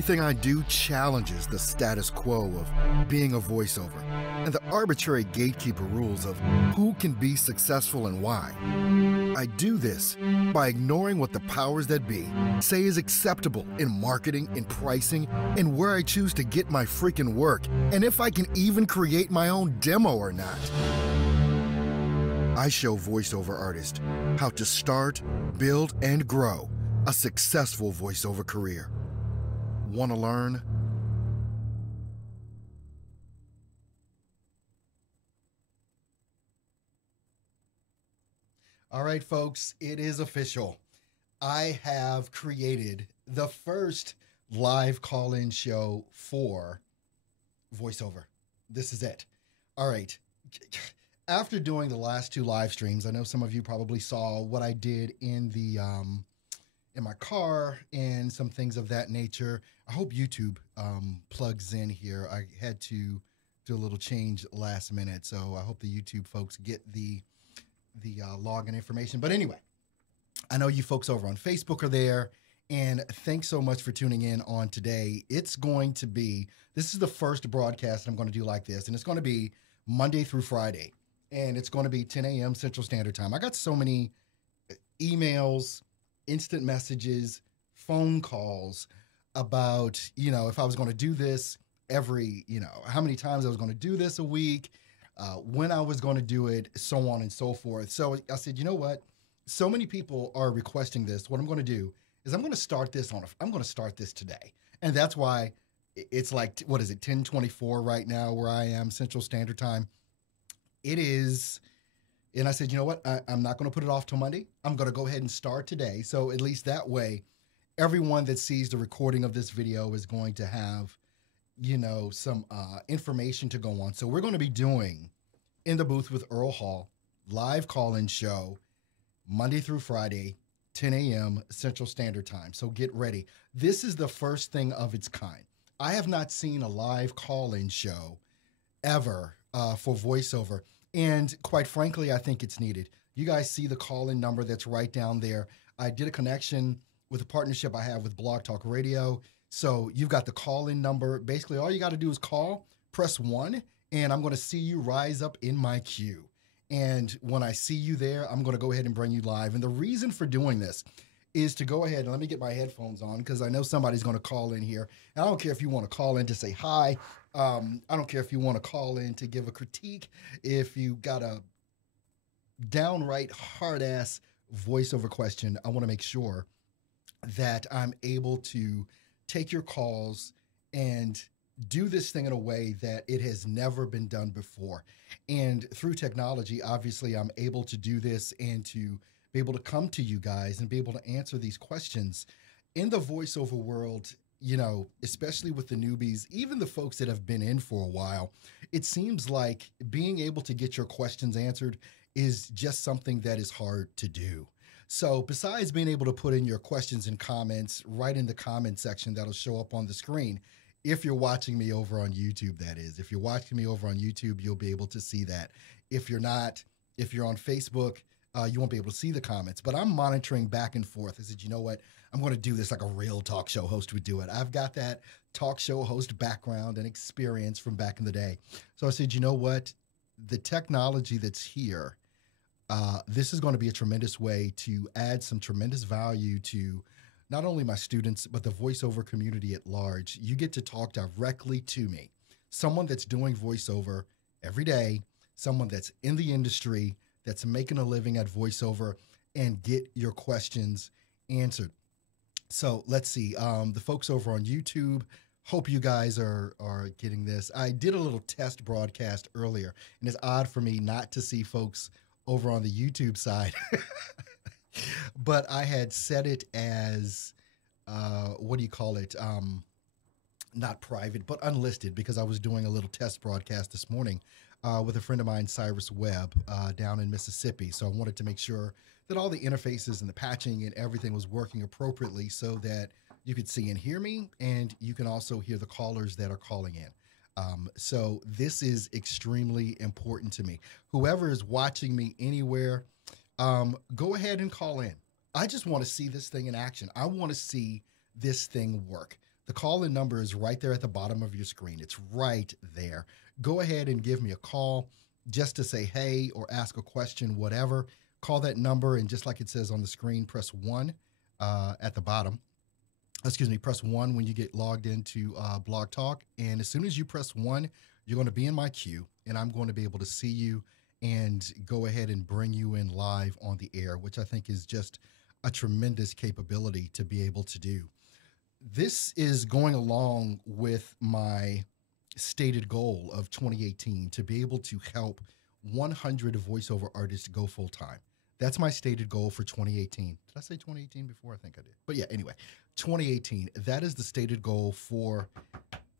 Everything I do challenges the status quo of being a voiceover and the arbitrary gatekeeper rules of who can be successful and why. I do this by ignoring what the powers that be say is acceptable in marketing, in pricing, and where I choose to get my freaking work, and if I can even create my own demo or not. I show voiceover artists how to start, build, and grow a successful voiceover career. Want to learn? All right, folks, it is official. I have created the first live call-in show for voiceover. This is it. All right. After doing the last two live streams, I know some of you probably saw what I did in the in my car and some things of that nature. I hope YouTube plugs in here. I had to do a little change last minute, so I hope the YouTube folks get the login information. But anyway, I know you folks over on Facebook are there, and thanks so much for tuning in on today. It's going to be, this is the first broadcast I'm going to do like this, and it's going to be Monday through Friday, and it's going to be 10 a.m. Central Standard Time. I got so many emails, instant messages, phone calls about, if I was going to do this every, how many times I was going to do this a week, when I was going to do it, so on and so forth. So I said, you know what? So many people are requesting this. What I'm going to do is I'm going to start this today. And that's why it's like, what is it, 10:24 right now where I am Central Standard Time. It is. And I said, you know what? I'm not going to put it off till Monday. I'm going to go ahead and start today. So at least that way, everyone that sees the recording of this video is going to have, some information to go on. So we're going to be doing In the Booth with Earl Hall, live call-in show, Monday through Friday, 10 a.m. Central Standard Time. So get ready. This is the first thing of its kind. I have not seen a live call-in show ever for voiceover. And quite frankly, I think it's needed. You guys see the call-in number that's right down there. I did a connection with a partnership I have with Blog Talk Radio. So you've got the call-in number. Basically, all you got to do is call, press 1, and I'm going to see you rise up in my queue. And when I see you there, I'm going to go ahead and bring you live. And the reason for doing this is to go ahead and let me get my headphones on because I know somebody's going to call in here. And I don't care if you want to call in to say hi. I don't care if you want to call in to give a critique. If you got a downright hard-ass voiceover question, I want to make sure that I'm able to take your calls and do this thing in a way that it has never been done before. And through technology, obviously, I'm able to do this and to be able to come to you guys and be able to answer these questions. In the voiceover world, especially with the newbies, even the folks that have been in for a while, it seems like being able to get your questions answered is just something that is hard to do. So besides being able to put in your questions and comments right in the comment section that'll show up on the screen, if you're watching me over on YouTube, that is. If you're watching me over on YouTube, you'll be able to see that. If you're not, if you're on Facebook, you won't be able to see the comments. But I'm monitoring back and forth. I said, you know what? I'm going to do this like a real talk show host would do it. I've got that talk show host background and experience from back in the day. So I said, you know what? The technology that's here, this is going to be a tremendous way to add some tremendous value to not only my students, but the voiceover community at large. You get to talk directly to me, someone that's doing voiceover every day, someone that's in the industry, that's making a living at voiceover, and get your questions answered. So let's see, the folks over on YouTube, hope you guys are getting this. I did a little test broadcast earlier, and it's odd for me not to see folks over on the YouTube side. But I had set it as, what do you call it? Not private, but unlisted, because I was doing a little test broadcast this morning with a friend of mine, Cyrus Webb, down in Mississippi. So I wanted to make sure that all the interfaces and the patching and everything was working appropriately so that you could see and hear me, and you can also hear the callers that are calling in. So this is extremely important to me. Whoever is watching me anywhere, go ahead and call in. I just want to see this thing in action. I want to see this thing work. The call in number is right there at the bottom of your screen. It's right there. Go ahead and give me a call just to say hey or ask a question, whatever. Call that number, and just like it says on the screen, press 1 at the bottom. Excuse me, press 1 when you get logged into Blog Talk. And as soon as you press 1, you're going to be in my queue, and I'm going to be able to see you and go ahead and bring you in live on the air, which I think is just a tremendous capability to be able to do. This is going along with my stated goal of 2018 to be able to help 100 voiceover artists go full time. That's my stated goal for 2018. Did I say 2018 before? I think I did. But yeah, anyway, 2018, that is the stated goal for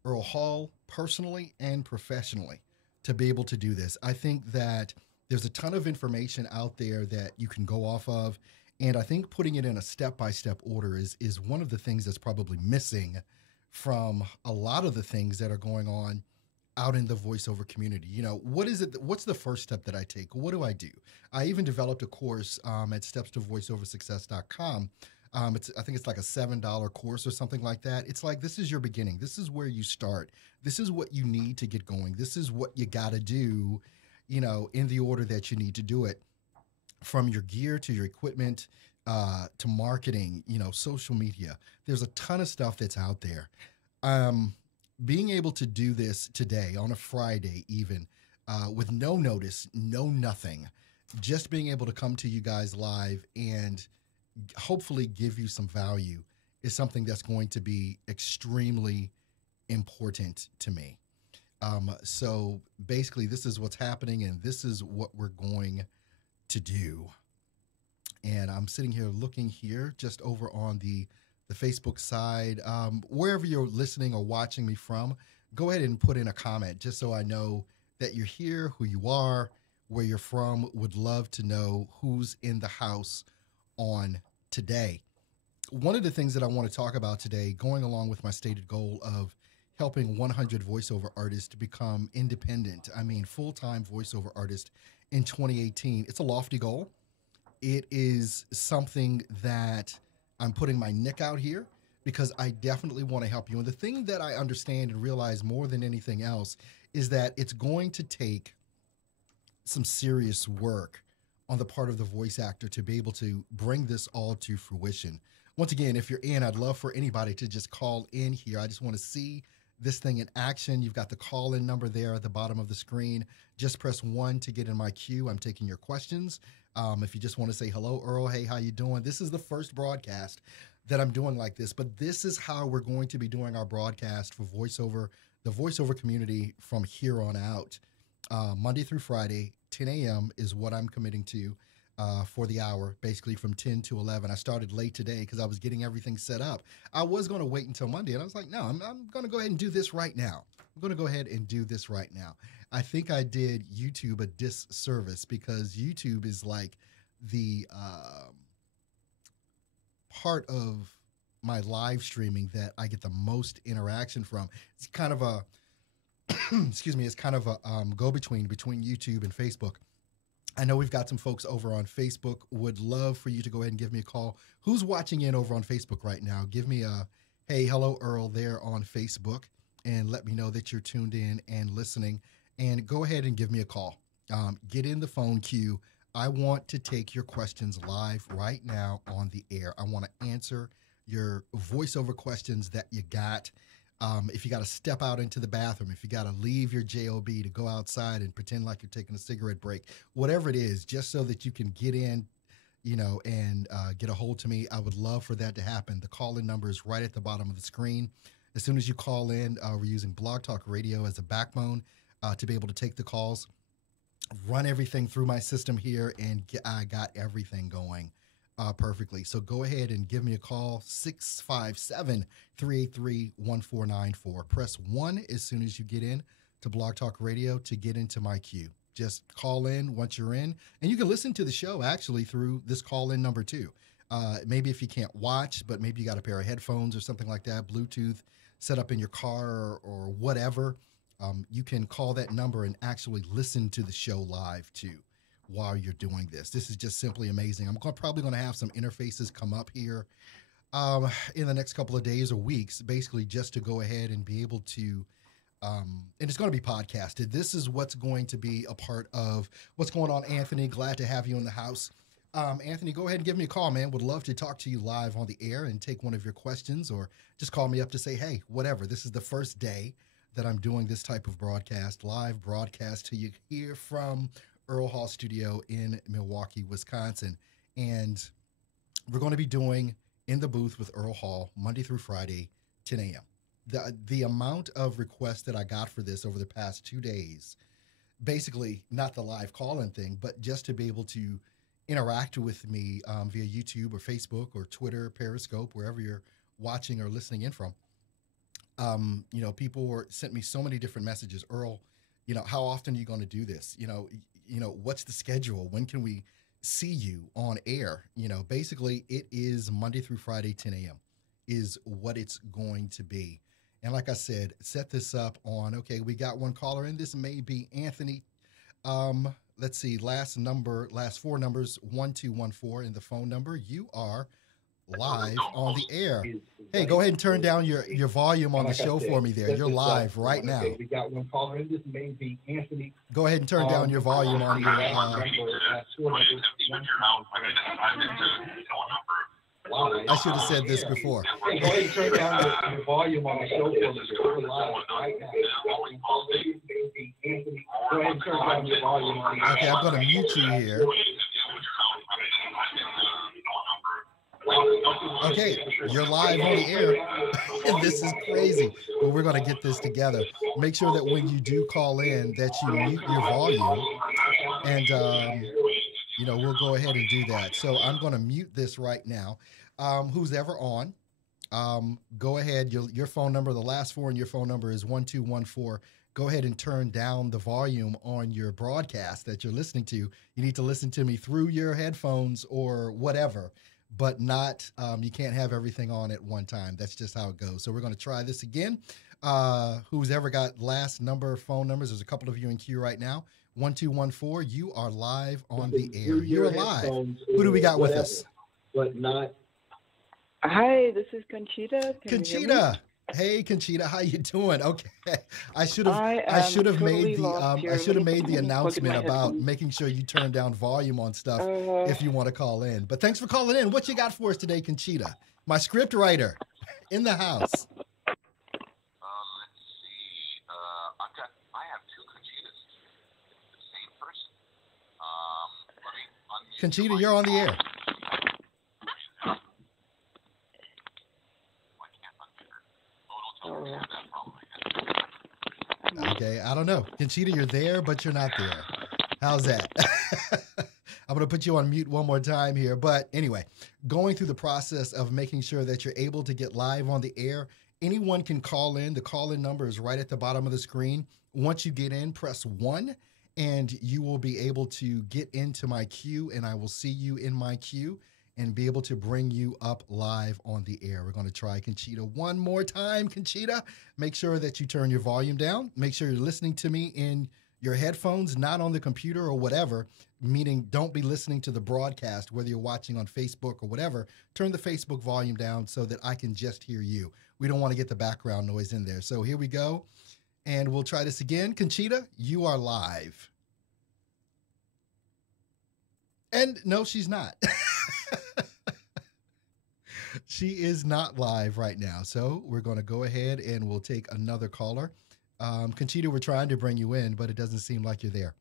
Earl Hall personally and professionally to be able to do this. I think that there's a ton of information out there that you can go off of. And I think putting it in a step-by-step order is one of the things that's probably missing from a lot of the things that are going on out in the voiceover community. You know, what is it? What's the first step that I take? What do I do? I even developed a course at stepstovoiceoversuccess.com. I think it's like a $7 course or something like that. It's like, this is your beginning. This is where you start. This is what you need to get going. This is what you got to do, you know, in the order that you need to do it. From your gear to your equipment, to marketing, you know, social media. There's a ton of stuff that's out there. Being able to do this today on a Friday, even with no notice, no nothing, just being able to come to you guys live and hopefully give you some value is something that's going to be extremely important to me. So basically, this is what's happening, and this is what we're going to do. And I'm sitting here looking here just over on the Facebook side. Wherever you're listening or watching me from, go ahead and put in a comment just so I know that you're here, who you are, where you're from. Would love to know who's in the house on today. One of the things that I want to talk about today, going along with my stated goal of helping 100 voiceover artists to become independent, full-time voiceover artists in 2018. It's a lofty goal. It is something that I'm putting my neck out here because I definitely want to help you. And the thing that I understand and realize more than anything else is that it's going to take some serious work on the part of the voice actor to be able to bring this all to fruition. Once again, if you're in, I'd love for anybody to just call in here. I just want to see this thing in action. You've got the call-in number there at the bottom of the screen. Just press 1 to get in my queue. I'm taking your questions. If you just want to say, hello, Earl, hey, how you doing? This is the first broadcast that I'm doing like this, but this is how we're going to be doing our broadcast for voiceover, the voiceover community from here on out. Monday through Friday, 10 a.m. is what I'm committing to for the hour, basically from 10 to 11. I started late today because I was getting everything set up. I was going to wait until Monday, and I was like, no, I'm going to go ahead and do this right now. I'm going to go ahead and do this right now. I think I did YouTube a disservice because YouTube is like the part of my live streaming that I get the most interaction from. It's kind of a, excuse me, it's kind of a go-between between YouTube and Facebook. I know we've got some folks over on Facebook. Would love for you to go ahead and give me a call. Who's watching in over on Facebook right now? Give me a, hey, hello, Earl, there on Facebook, and let me know that you're tuned in and listening. And go ahead and give me a call. Get in the phone queue. I want to take your questions live right now on the air. I want to answer your voiceover questions that you got. If you got to step out into the bathroom, if you got to leave your job to go outside and pretend like you're taking a cigarette break, whatever it is, just so that you can get in, you know, and get a hold to me, I would love for that to happen. The call-in number is right at the bottom of the screen. As soon as you call in, we're using Blog Talk Radio as a backbone to be able to take the calls, run everything through my system here, and I got everything going perfectly. So go ahead and give me a call, 657-383-1494. Press 1 as soon as you get in to Blog Talk Radio to get into my queue. Just call in once you're in, and you can listen to the show actually through this call-in number too. Maybe if you can't watch, but maybe you got a pair of headphones or something like that, Bluetooth set up in your car or whatever, you can call that number and actually listen to the show live too while you're doing this. This is just simply amazing. I'm probably going to have some interfaces come up here in the next couple of days or weeks, basically just to go ahead and be able to and it's going to be podcasted. This is what's going to be a part of what's going on, Anthony. Glad to have you in the house. Anthony, go ahead and give me a call, man. Would love to talk to you live on the air and take one of your questions, or just call me up to say, hey, whatever. This is the first day that I'm doing this type of broadcast, live broadcast to you here from Earl Hall Studio in Milwaukee, Wisconsin. And we're going to be doing In the Booth with Earl Hall Monday through Friday, 10 a.m. The amount of requests that I got for this over the past 2 days, basically not the live call-in thing, but just to be able to interact with me via YouTube or Facebook or Twitter, Periscope, wherever you're watching or listening in from. People sent me so many different messages. Earl, how often are you going to do this? What's the schedule? When can we see you on air? Basically it is Monday through Friday, 10 a.m. is what it's going to be. And like I said, set this up on, okay, we got one caller in. This may be Anthony. Let's see, last four numbers, 1214 in the phone number. You are live on the air. Hey, go ahead and turn down your volume on the show for me there. You're live right now. We got one caller in. This may be Anthony. Go ahead and turn down your volume on your... I should have said this before. Go ahead and turn down your volume on the show for me. We're live right now. Go ahead and turn down your volume on the... Okay, I'm going to mute you here. Okay, you're live on the air. This is crazy. But we're going to get this together. Make sure that when you do call in that you mute your volume. And, we'll go ahead and do that. So I'm going to mute this right now. Who's ever on, go ahead. Your phone number, the last four in your phone number is 1214. Go ahead and turn down the volume on your broadcast that you're listening to. You need to listen to me through your headphones or whatever, but not, you can't have everything on at one time. That's just how it goes. So we're going to try this again. Who's ever got last number phone numbers? There's a couple of you in queue right now. 1214, you are live on the air. You're live. Who do we got with us? But not. Hi, this is Conchita. Conchita. Hey, Conchita, how you doing? Okay, I should have made the announcement about making sure you turn down volume on stuff if you want to call in. But thanks for calling in. What you got for us today, Conchita? My script writer in the house. Let's see. I have two Conchitas. It's the same person. Let me unmute. Conchita, you're on the air. Okay, I don't know. Conchita, you're there, but you're not there. How's that? I'm going to put you on mute one more time here. But anyway, going through the process of making sure that you're able to get live on the air. Anyone can call in. The call-in number is right at the bottom of the screen. Once you get in, press 1, and you will be able to get into my queue, and I will see you in my queue and be able to bring you up live on the air. We're going to try Conchita one more time. Conchita, make sure that you turn your volume down. Make sure you're listening to me in your headphones, not on the computer or whatever, meaning don't be listening to the broadcast, whether you're watching on Facebook or whatever. Turn the Facebook volume down so that I can just hear you. We don't want to get the background noise in there. So here we go, and we'll try this again. Conchita, you are live. And no, she's not. She is not live right now. So we're going to go ahead and we'll take another caller. Conchita, we're trying to bring you in, but it doesn't seem like you're there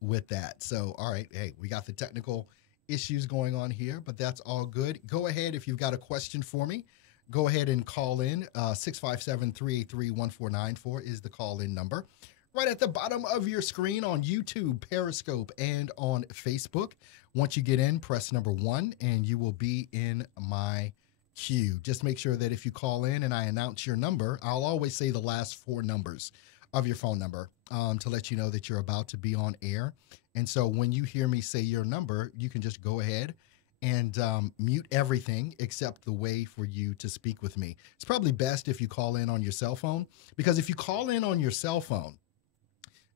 with that. So, all right. Hey, we got the technical issues going on here, but that's all good. Go ahead. If you've got a question for me, go ahead and call in. 657-383-1494 is the call-in number. Right at the bottom of your screen on YouTube, Periscope, and on Facebook. Once you get in, press number 1, and you will be in my queue. Just make sure that if you call in and I announce your number, I'll always say the last 4 numbers of your phone number to let you know that you're about to be on air. And so when you hear me say your number, you can just go ahead and mute everything except the way for you to speak with me. It's probably best if you call in on your cell phone, because if you call in on your cell phone,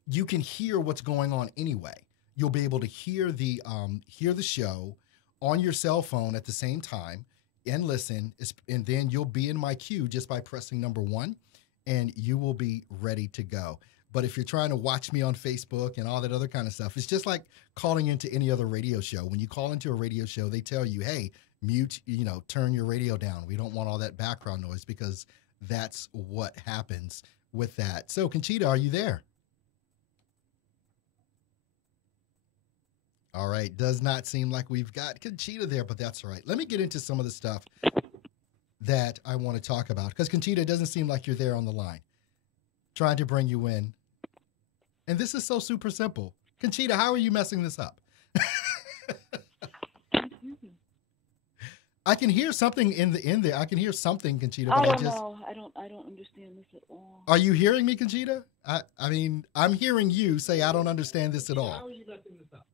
you can hear what's going on anyway. You'll be able to hear the show on your cell phone at the same time. and listen, and then you'll be in my queue just by pressing number 1, and you will be ready to go. But if you're trying to watch me on Facebook and all that other kind of stuff, it's just like calling into any other radio show. When you call into a radio show, they tell you, hey, mute, turn your radio down. We don't want all that background noise, because that's what happens with that. So, Conchita, are you there? All right. Does not seem like we've got Conchita there, but that's all right. Let me get into some of the stuff that I want to talk about, because Conchita, it doesn't seem like you're there on the line. Trying to bring you in. And this is so super simple. Conchita, how are you messing this up? I can hear something in there. I can hear something, Conchita. I But don't know. I don't understand this at all. Are you hearing me, Conchita? I mean, I'm hearing you say I don't understand this at How all. are you messing this up?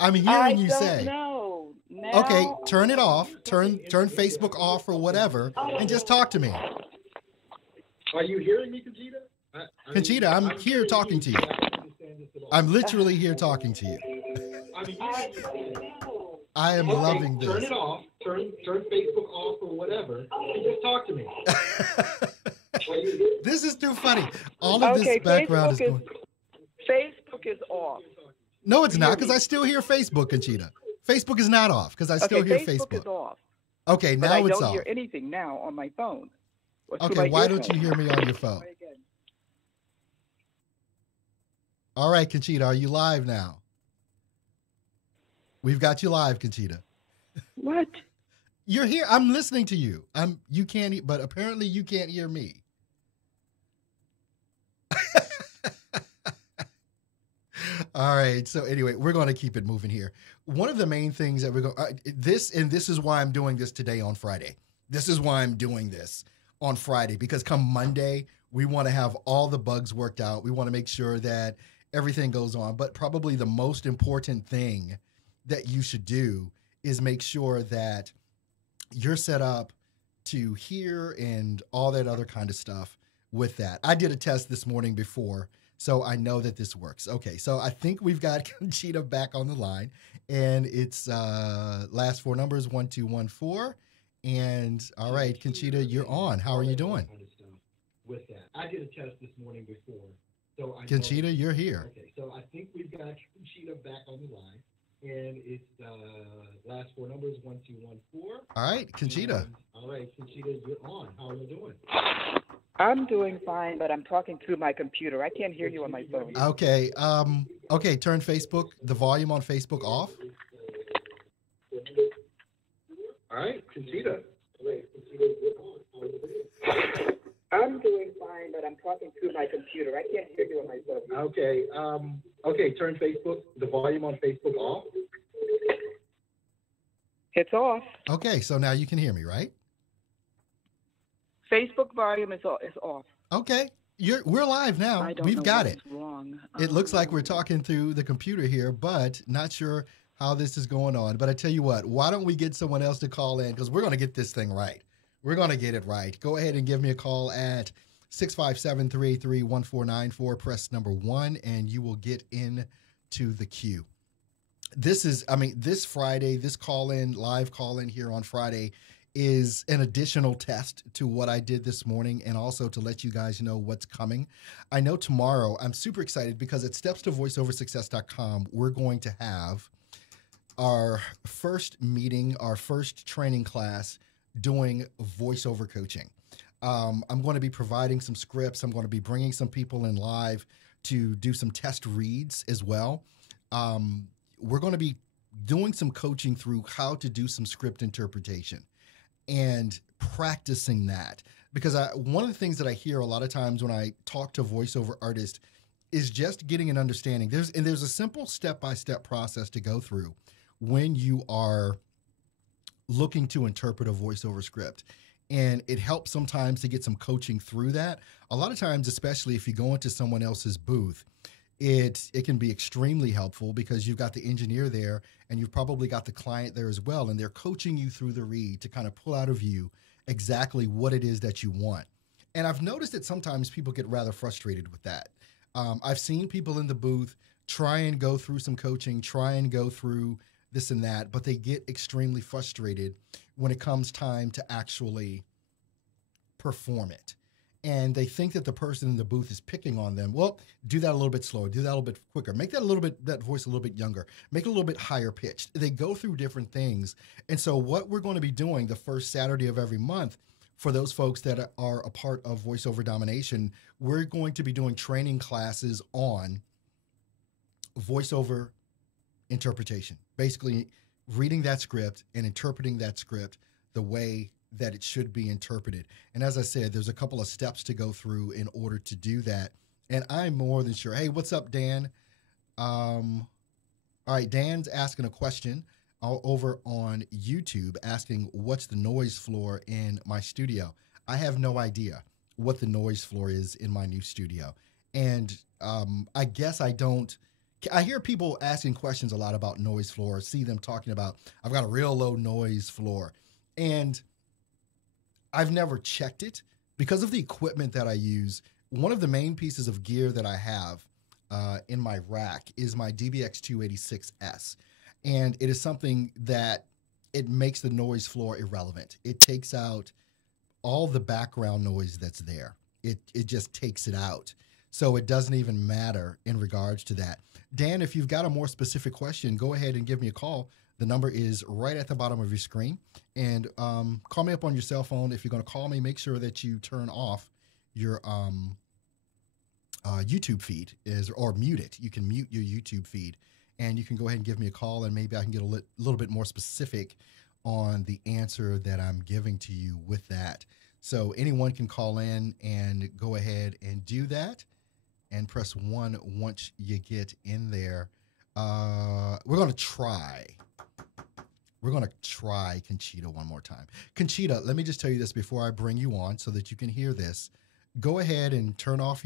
I'm I hearing you don't say. know. Now, Okay, turn it off. Turn Facebook off or whatever, and just talk to me. Are you hearing me, Conchita? Conchita, I'm here hearing talking to you. I don't understand this at all. I'm literally here talking to you. I'm hearing you. I am loving Turn this. it off. Turn Facebook off or whatever, and just talk to me. This is too funny. All of Okay, this background is Facebook going. Facebook is off. No, it's not, because I still hear Facebook, Conchita. Facebook is not off, because I still Okay, hear Facebook is Facebook. off. Okay, But now I it's don't off. hear anything now on my phone. Or through Okay, my why don't earphone. you hear me on your phone? Try again. All right, Conchita, are you live now? We've got you live, Conchita. What? You're here. I'm listening to you. You can't, but apparently you can't hear me. All right. So anyway, we're going to keep it moving here. One of the main things that we're going this is why I'm doing this today on Friday. This is why I'm doing this on Friday, because come Monday, we want to have all the bugs worked out. We want to make sure that everything goes on. But probably the most important thing that you should do is make sure that you're set up to hear and all that other kind of stuff with that. I did a test this morning before, so I know that this works. Okay, so I think we've got Conchita back on the line, and it's last 4 numbers, 1214. And all right, Conchita, you're on. How are you doing? With that, I did a test this morning before, so I know- Conchita, you're here. Okay, so I think we've got Conchita back on the line, and it's last 4 numbers, 1214. All right, Conchita. And, all right, Conchita, you're on. How are you doing? I'm doing fine, but I'm talking through my computer. I can't hear you on my phone. Okay, okay, turn Facebook, the volume on Facebook off. All right, Conchita. I'm doing fine, but I'm talking through my computer. I can't hear you on my phone. Okay, okay, turn Facebook, the volume on Facebook off. It's off. Okay, so now you can hear me, right? Facebook volume is off. Okay, we're live now. I don't We've know got what's it. wrong. It looks like we're talking through the computer here, but not sure how this is going on. But I tell you what, why don't we get someone else to call in, because we're going to get this thing right. We're going to get it right. Go ahead and give me a call at 657-383-1494. Press number 1, and you will get into the queue. This Friday, this live call-in here on Friday is an additional test to what I did this morning, and also to let you guys know what's coming. I know tomorrow, I'm super excited because at stepstovoiceoversuccess.com, we're going to have our first meeting, our first training class doing voiceover coaching. I'm going to be providing some scripts. I'm going to be bringing some people in live to do some test reads as well. We're going to be doing some coaching through how to do some script interpretation and practicing that. Because one of the things that I hear a lot of times when I talk to voiceover artists is just getting an understanding. There's a simple step-by-step process to go through when you are looking to interpret a voiceover script. And it helps sometimes to get some coaching through that. A lot of times, especially if you go into someone else's booth, it can be extremely helpful because you've got the engineer there and you've probably got the client there as well. And they're coaching you through the read to kind of pull out of you exactly what it is that you want. And I've noticed that sometimes people get rather frustrated with that. I've seen people in the booth try and go through some coaching, try and go through this and that, but they get extremely frustrated when it comes time to actually perform it. And they think that the person in the booth is picking on them. Well, do that a little bit slower, do that a little bit quicker, make that voice a little bit younger, make it a little bit higher pitched. They go through different things. And so what we're going to be doing the first Saturday of every month, for those folks that are a part of Voiceover Domination, we're going to be doing training classes on voiceover interpretation, basically reading that script and interpreting that script the way that it should be interpreted. And as I said, there's a couple of steps to go through in order to do that. And I'm more than sure. Hey, what's up, Dan? All right, Dan's asking a question over on YouTube, asking what's the noise floor in my studio. I have no idea what the noise floor is in my new studio. And I guess I hear people asking questions a lot about noise floor, see them talking about, I've got a real low noise floor. And I've never checked it because of the equipment that I use. One of the main pieces of gear that I have in my rack is my DBX 286S. And it is something that it makes the noise floor irrelevant. It takes out all the background noise that's there. It just takes it out. So it doesn't even matter in regards to that. Dan, if you've got a more specific question, go ahead and give me a call. The number is right at the bottom of your screen. And call me up on your cell phone. If you're going to call me, make sure that you turn off your YouTube feed or mute it. You can mute your YouTube feed. And you can go ahead and give me a call, and maybe I can get a little bit more specific on the answer that I'm giving to you with that. So anyone can call in and go ahead and do that. And press 1 once you get in there. We're going to try Conchita one more time. Conchita, let me just tell you this before I bring you on so that you can hear this. Go ahead and turn off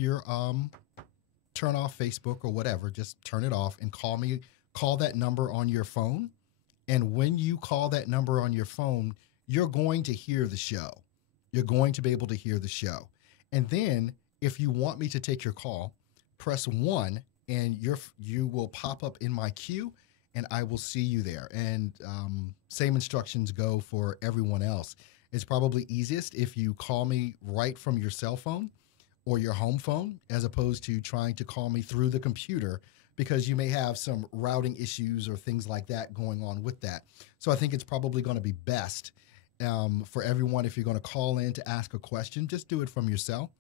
Facebook or whatever. Just turn it off and call that number on your phone. And when you call that number on your phone, you're going to hear the show. You're going to be able to hear the show. And then if you want me to take your call, press 1 and you will pop up in my queue and I will see you there. And same instructions go for everyone else. It's probably easiest if you call me right from your cell phone or your home phone, as opposed to trying to call me through the computer, because you may have some routing issues or things like that going on with that. So I think it's probably going to be best for everyone, if you're going to call in to ask a question, just do it from your cell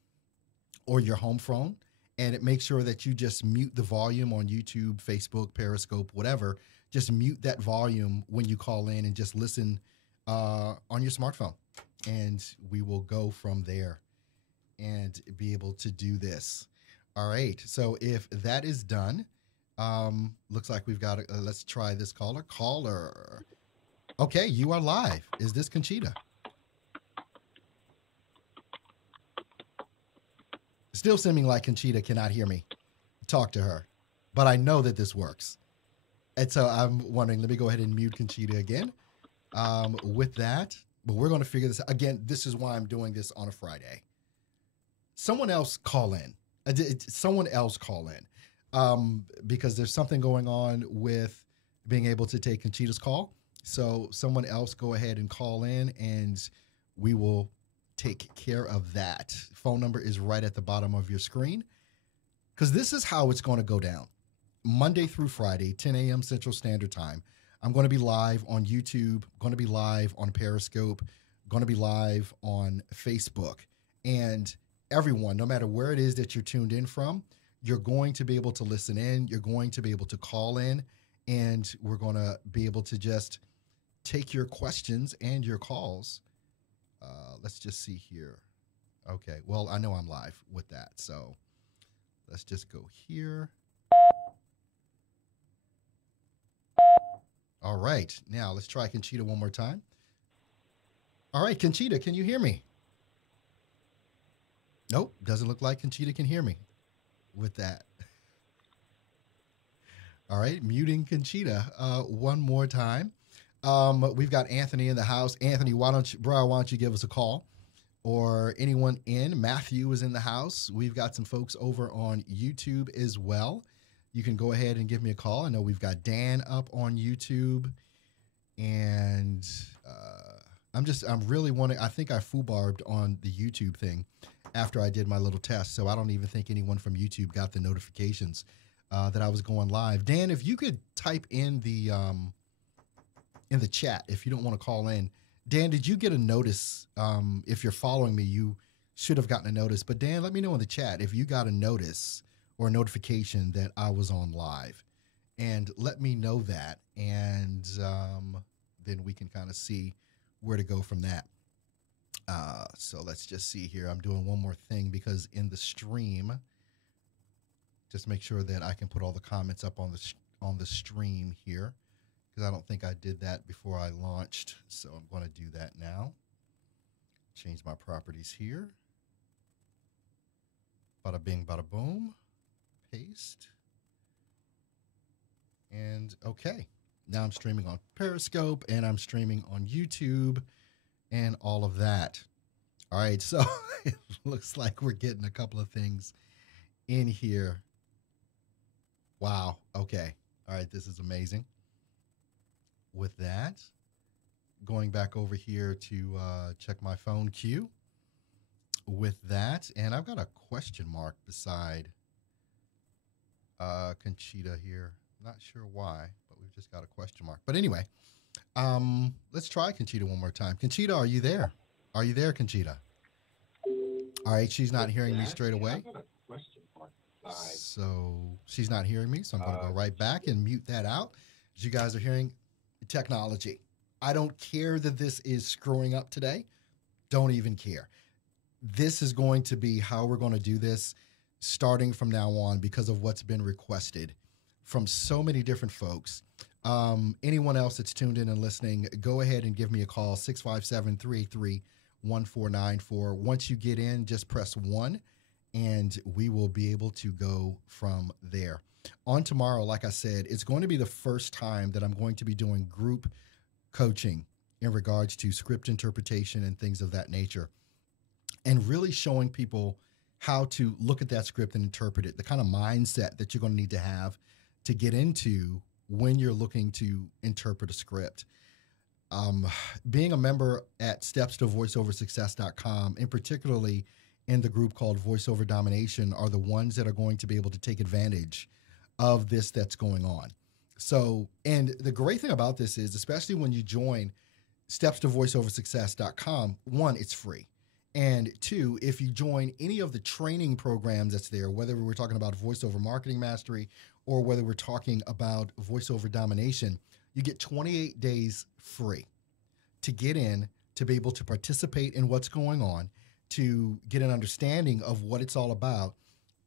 or your home phone. And it makes sure that you just mute the volume on YouTube, Facebook, Periscope, whatever. Just mute that volume when you call in and just listen on your smartphone. And we will go from there and be able to do this. All right. So if that is done, looks like we've got, let's try this caller. Okay, you are live. Is this Conchita? Still seeming like Conchita cannot hear me. Talk to her. But I know that this works. And so I'm wondering, let me go ahead and mute Conchita again with that. But we're going to figure this out. Again, this is why I'm doing this on a Friday. Someone else call in. Because there's something going on with being able to take Conchita's call. So someone else go ahead and call in and we will take care of that. Phone number is right at the bottom of your screen, because this is how it's going to go down. Monday through Friday, 10 a.m. Central Standard Time. I'm going to be live on YouTube, going to be live on Periscope, going to be live on Facebook. And everyone, no matter where it is that you're tuned in from, you're going to be able to listen in. You're going to be able to call in, and we're going to be able to just take your questions and your calls. Let's just see here. Okay, well, I know I'm live with that, so let's just go here. All right, now let's try Conchita one more time. All right, Conchita, can you hear me? Nope, doesn't look like Conchita can hear me with that. All right, muting Conchita one more time. We've got Anthony in the house. Anthony, why don't you give us a call? Or anyone in. Matthew is in the house. We've got some folks over on YouTube as well. You can go ahead and give me a call. I know we've got Dan up on YouTube. And I'm really wanting, I think I foobarbed on the YouTube thing after I did my little test. So I don't even think anyone from YouTube got the notifications that I was going live. Dan, if you could type in the chat, if you don't want to call in. Dan, did you get a notice? If you're following me, you should have gotten a notice. But Dan, let me know in the chat if you got a notice or a notification that I was on live. And let me know that. And then we can kind of see where to go from that. So let's just see here. I'm doing one more thing because in the stream, just make sure that I can put all the comments up on the stream here, because I don't think I did that before I launched. So I'm going to do that now. Change my properties here. Bada bing, bada boom. Paste. And okay. Now I'm streaming on Periscope and I'm streaming on YouTube and all of that. All right. So it looks like we're getting a couple of things in here. Wow. Okay. All right. This is amazing. With that, going back over here to check my phone queue. With that, and I've got a question mark beside Conchita here. Not sure why, but we've just got a question mark. But anyway, let's try Conchita one more time. Conchita, are you there? Are you there, Conchita? All right, she's not hearing me straight away. So she's not hearing me, so I'm going to go right back and mute that out. As you guys are hearing, technology. I don't care that this is screwing up today. Don't even care. This is going to be how we're going to do this starting from now on because of what's been requested from so many different folks. Anyone else that's tuned in and listening, go ahead and give me a call, 657-383-1494. Once you get in, just press 1, and we will be able to go from there. On tomorrow, like I said, it's going to be the first time that I'm going to be doing group coaching in regards to script interpretation and things of that nature, and really showing people how to look at that script and interpret it, the kind of mindset that you're going to need to have to get into when you're looking to interpret a script. Being a member at stepstovoiceoversuccess.com, and particularly in the group called Voiceover Domination, are the ones that are going to be able to take advantage of this that's going on. So, and the great thing about this is, especially when you join stepstovoiceoversuccess.com, 1, it's free. And 2, if you join any of the training programs that's there, whether we're talking about voiceover marketing mastery or whether we're talking about voiceover domination, you get 28 days free to get in, to be able to participate in what's going on, to get an understanding of what it's all about.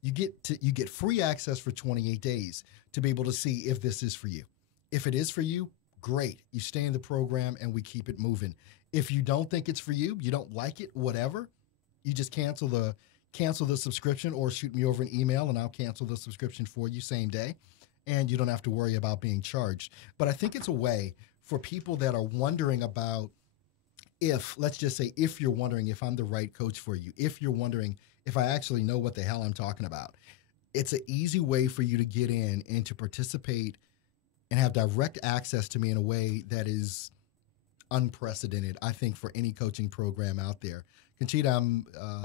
You get free access for 28 days to be able to see if this is for you. If it is for you, great. You stay in the program and we keep it moving. If you don't think it's for you, you don't like it, whatever, you just cancel the subscription or shoot me over an email and I'll cancel the subscription for you same day. And you don't have to worry about being charged. But I think it's a way for people that are wondering about let's just say, if you're wondering if I'm the right coach for you, if you're wondering if I actually know what the hell I'm talking about, it's an easy way for you to get in and to participate and have direct access to me in a way that is unprecedented, I think, for any coaching program out there. Conchita,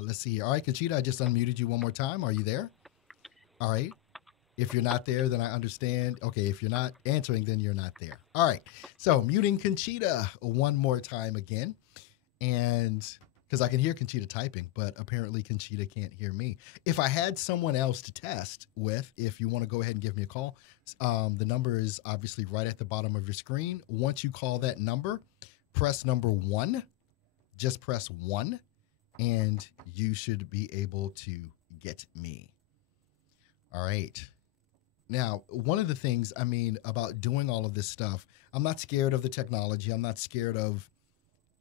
let's see here. All right, Conchita, I just unmuted you one more time. Are you there? All right. If you're not there, then I understand. Okay, if you're not answering, then you're not there. All right. So muting Conchita one more time again. And because I can hear Conchita typing, but apparently Conchita can't hear me. If I had someone else to test with, if you want to go ahead and give me a call, the number is obviously right at the bottom of your screen. Once you call that number, press number 1. Just press 1, and you should be able to get me. All right. Now, one of the things, about doing all of this stuff, I'm not scared of the technology. I'm not scared of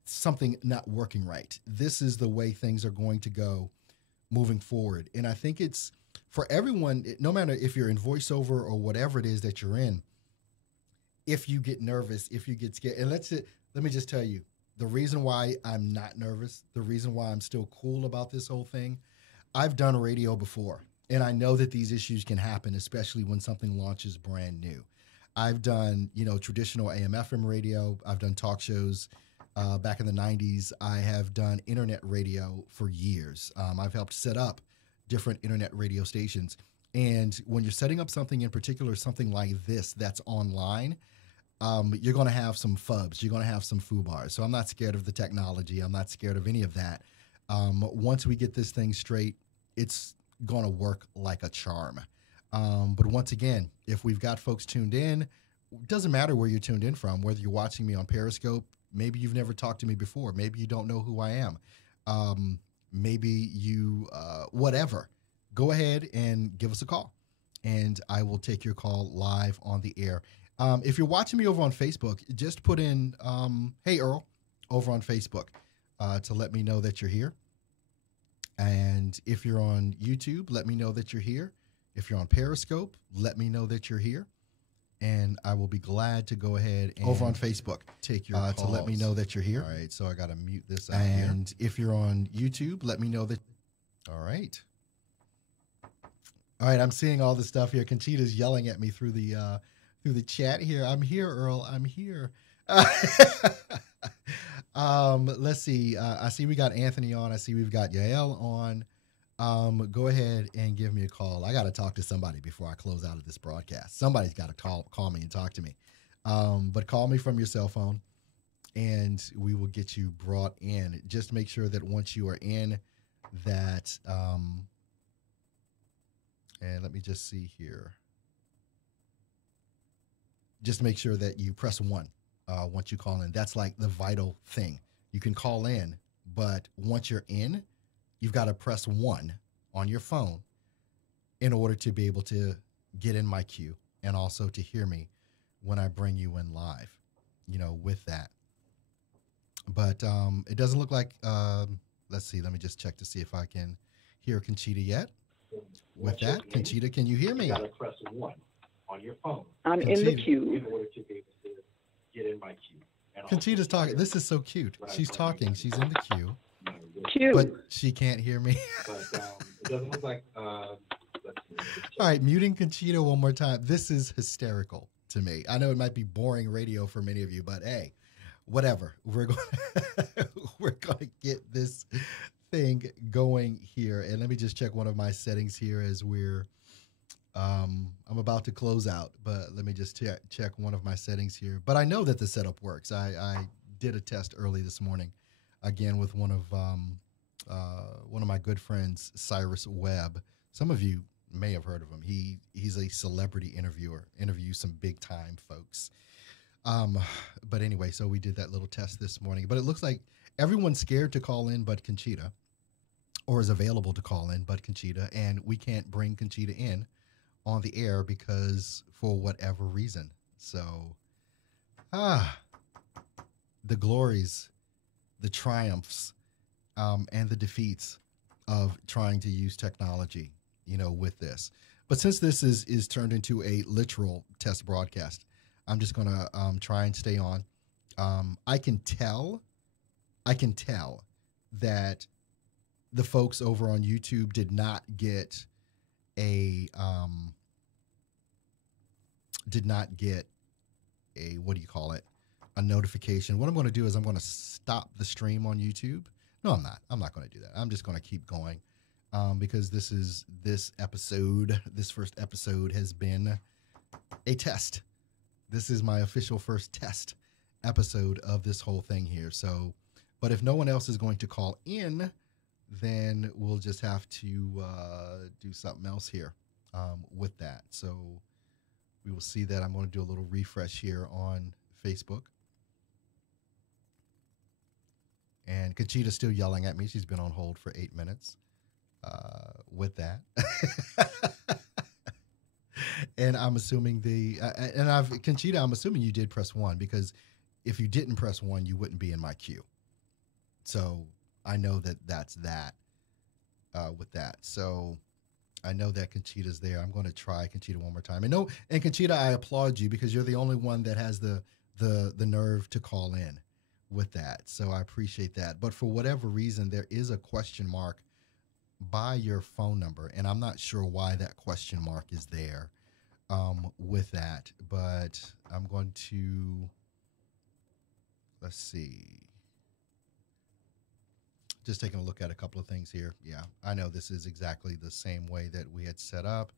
something not working right. This is the way things are going to go moving forward. And I think it's for everyone, no matter if you're in voiceover or whatever it is that you're in, if you get nervous, if you get scared, and let me just tell you, the reason why I'm not nervous, the reason why I'm still cool about this whole thing, I've done radio before. And I know that these issues can happen, especially when something launches brand new. I've done, traditional AM/FM radio. I've done talk shows. Back in the 90s, I have done internet radio for years. I've helped set up different internet radio stations. And when you're setting up something in particular, something like this that's online, you're going to have some fubs. You're going to have some foo-bars. So I'm not scared of the technology. I'm not scared of any of that. Once we get this thing straight, it's going to work like a charm. But once again, if we've got folks tuned in, it doesn't matter where you're tuned in from, whether you're watching me on Periscope, maybe you've never talked to me before, maybe you don't know who I am, maybe you, whatever, go ahead and give us a call, and I will take your call live on the air. If you're watching me over on Facebook, just put in, hey, Earl, over on Facebook to let me know that you're here. And if you're on YouTube, let me know that you're here. If you're on Periscope, let me know that you're here. And I will be glad to go ahead and over on Facebook take your calls to let me know that you're here. All right, so I got to mute this out here. And if you're on YouTube, let me know that. All right. All right, I'm seeing all the stuff here. Conchita's yelling at me through the chat here. I'm here, Earl. I'm here. Let's see. I see we got Anthony on. I see we've got Yael on. Go ahead and give me a call. I got to talk to somebody before I close out of this broadcast. Somebody's got to call me and talk to me. But call me from your cell phone, and we will get you brought in. Just make sure that once you are in that, and let me just see here. Just make sure that you press 1 once you call in. That's like the vital thing. You can call in, but once you're in, you've got to press 1 on your phone in order to be able to get in my queue and also to hear me when I bring you in live, with that. But it doesn't look like, let's see, let me just check to see if I can hear Conchita yet. With that, Conchita, can you hear me? You got to press 1 on your phone. I'm in the queue. In order to be able to get in my queue. Conchita's talking. This is so cute. She's talking. She's in the queue. Cute. But she can't hear me. But it doesn't look like. All right, muting Conchita one more time. This is hysterical to me. I know it might be boring radio for many of you, but hey, whatever. We're going to get this thing going here. And let me just check one of my settings here as we're. I'm about to close out, but let me just check one of my settings here. But I know that the setup works. I did a test early this morning, again with one of my good friends, Cyrus Webb. Some of you may have heard of him. He's a celebrity interviewer, interviews some big time folks. But anyway, so we did that little test this morning. But it looks like everyone's scared to call in but Conchita, or is available to call in but Conchita, and we can't bring Conchita in on the air because for whatever reason. So, the glories, the triumphs, and the defeats of trying to use technology, with this. But since this is turned into a literal test broadcast, I'm just going to try and stay on. I can tell that the folks over on YouTube did not get a what do you call it? A notification. What I'm going to do is I'm going to stop the stream on YouTube. No, I'm not. I'm not going to do that. I'm just going to keep going because this first episode has been a test. This is my official first test episode of this whole thing here. So, but if no one else is going to call in, then we'll just have to do something else here with that. So we will see that. I'm going to do a little refresh here on Facebook. And Conchita's still yelling at me. She's been on hold for 8 minutes with that. And I'm assuming Conchita, I'm assuming you did press 1, because if you didn't press 1, you wouldn't be in my queue. So I know that's that with that. So I know that Conchita's there. I'm going to try Conchita one more time. And Conchita, I applaud you because you're the only one that has the nerve to call in with that. So I appreciate that. But for whatever reason, there is a question mark by your phone number, and I'm not sure why that question mark is there with that. But I'm going to, let's see. just taking a look at a couple of things here. Yeah, I know this is exactly the same way that we had set up.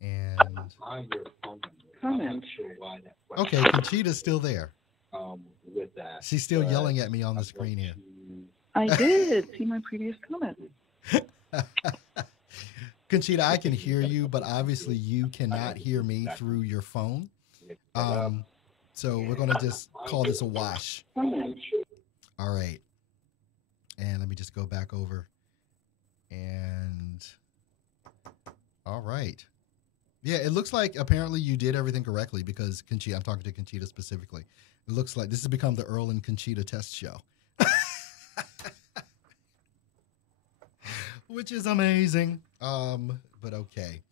And Find your phone number. I'm Comment. not sure why that okay, question, Conchita's still there. with that. She's still but yelling at me on the I'm screen going here. I did see my previous comment. Conchita, I can hear you, but obviously you cannot hear me through your phone. So we're going to just call this a wash. Comment. All right. And let me just go back over. And all right. Yeah, it looks like apparently you did everything correctly because Conchita, I'm talking to Conchita specifically. It looks like this has become the Earl and Conchita test show. Which is amazing. But okay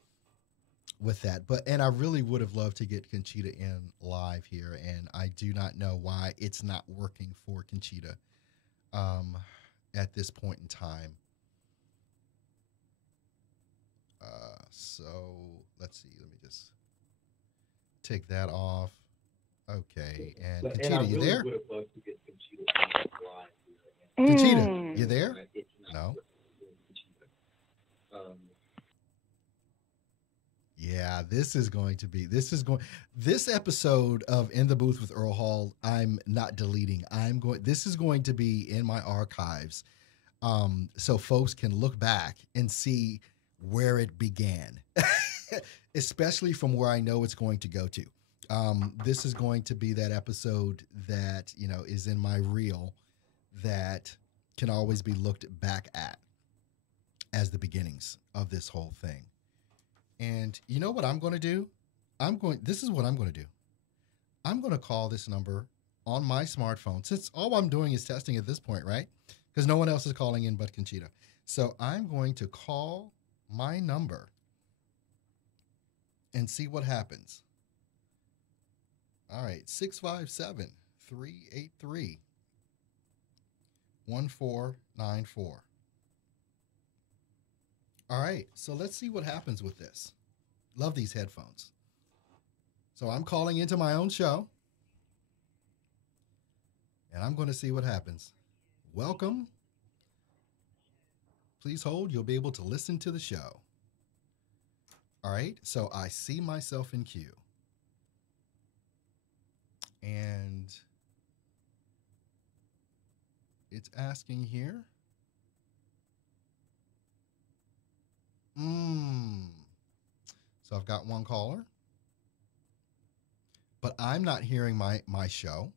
with that. And I really would have loved to get Conchita in live here, and I do not know why it's not working for Conchita at this point in time. So let's see. Let me just take that off. Okay, and And I Conchita, you really there? would have loved to get Conchita live here. Conchita, you there? But it's not No. working for Conchita. Yeah, this episode of In the Booth with Earl Hall, I'm not deleting. This is going to be in my archives. So folks can look back and see where it began, especially from where I know it's going to go to. This is going to be that episode that, is in my reel that can always be looked back at as the beginnings of this whole thing. And you know what I'm going to do? This is what I'm going to do. I'm going to call this number on my smartphone, since all I'm doing is testing at this point, right? Because no one else is calling in but Conchita. So I'm going to call my number and see what happens. All right, 657-383-1494. All right, so let's see what happens with this. Love these headphones. So I'm calling into my own show, and I'm going to see what happens. Welcome. Please hold. You'll be able to listen to the show. All right, so I see myself in queue. And it's asking here. So I've got one caller, but I'm not hearing my show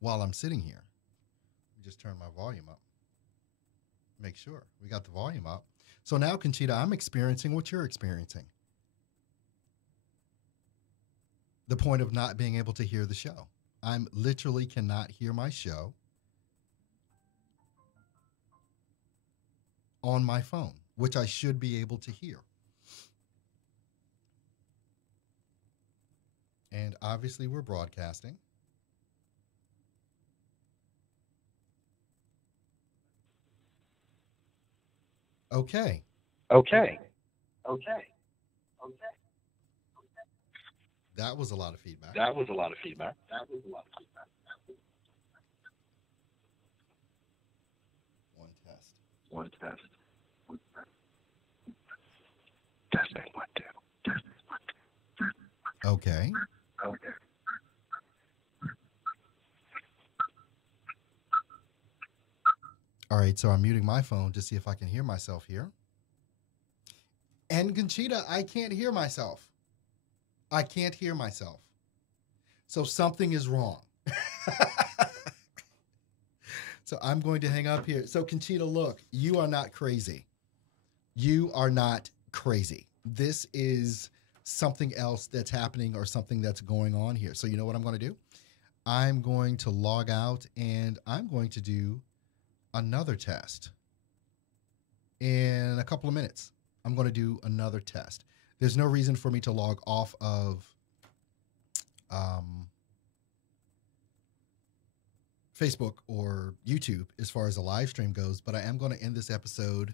while I'm sitting here. Let me just turn my volume up. Make sure we got the volume up. So now, Conchita, I'm experiencing what you're experiencing. The point of not being able to hear the show. I'm literally cannot hear my show on my phone, which I should be able to hear. And obviously we're broadcasting. Okay. That was a lot of feedback. One test. Testing 1, 2. Okay. All right, so I'm muting my phone to see if I can hear myself here. And Conchita, I can't hear myself. So something is wrong. So I'm going to hang up here. So Conchita, look, you are not crazy. This is something else that's happening or something that's going on here. So you know what I'm going to do? I'm going to log out and I'm going to do another test. In a couple of minutes, I'm going to do another test. There's no reason for me to log off of Facebook or YouTube as far as the live stream goes, but I am going to end this episode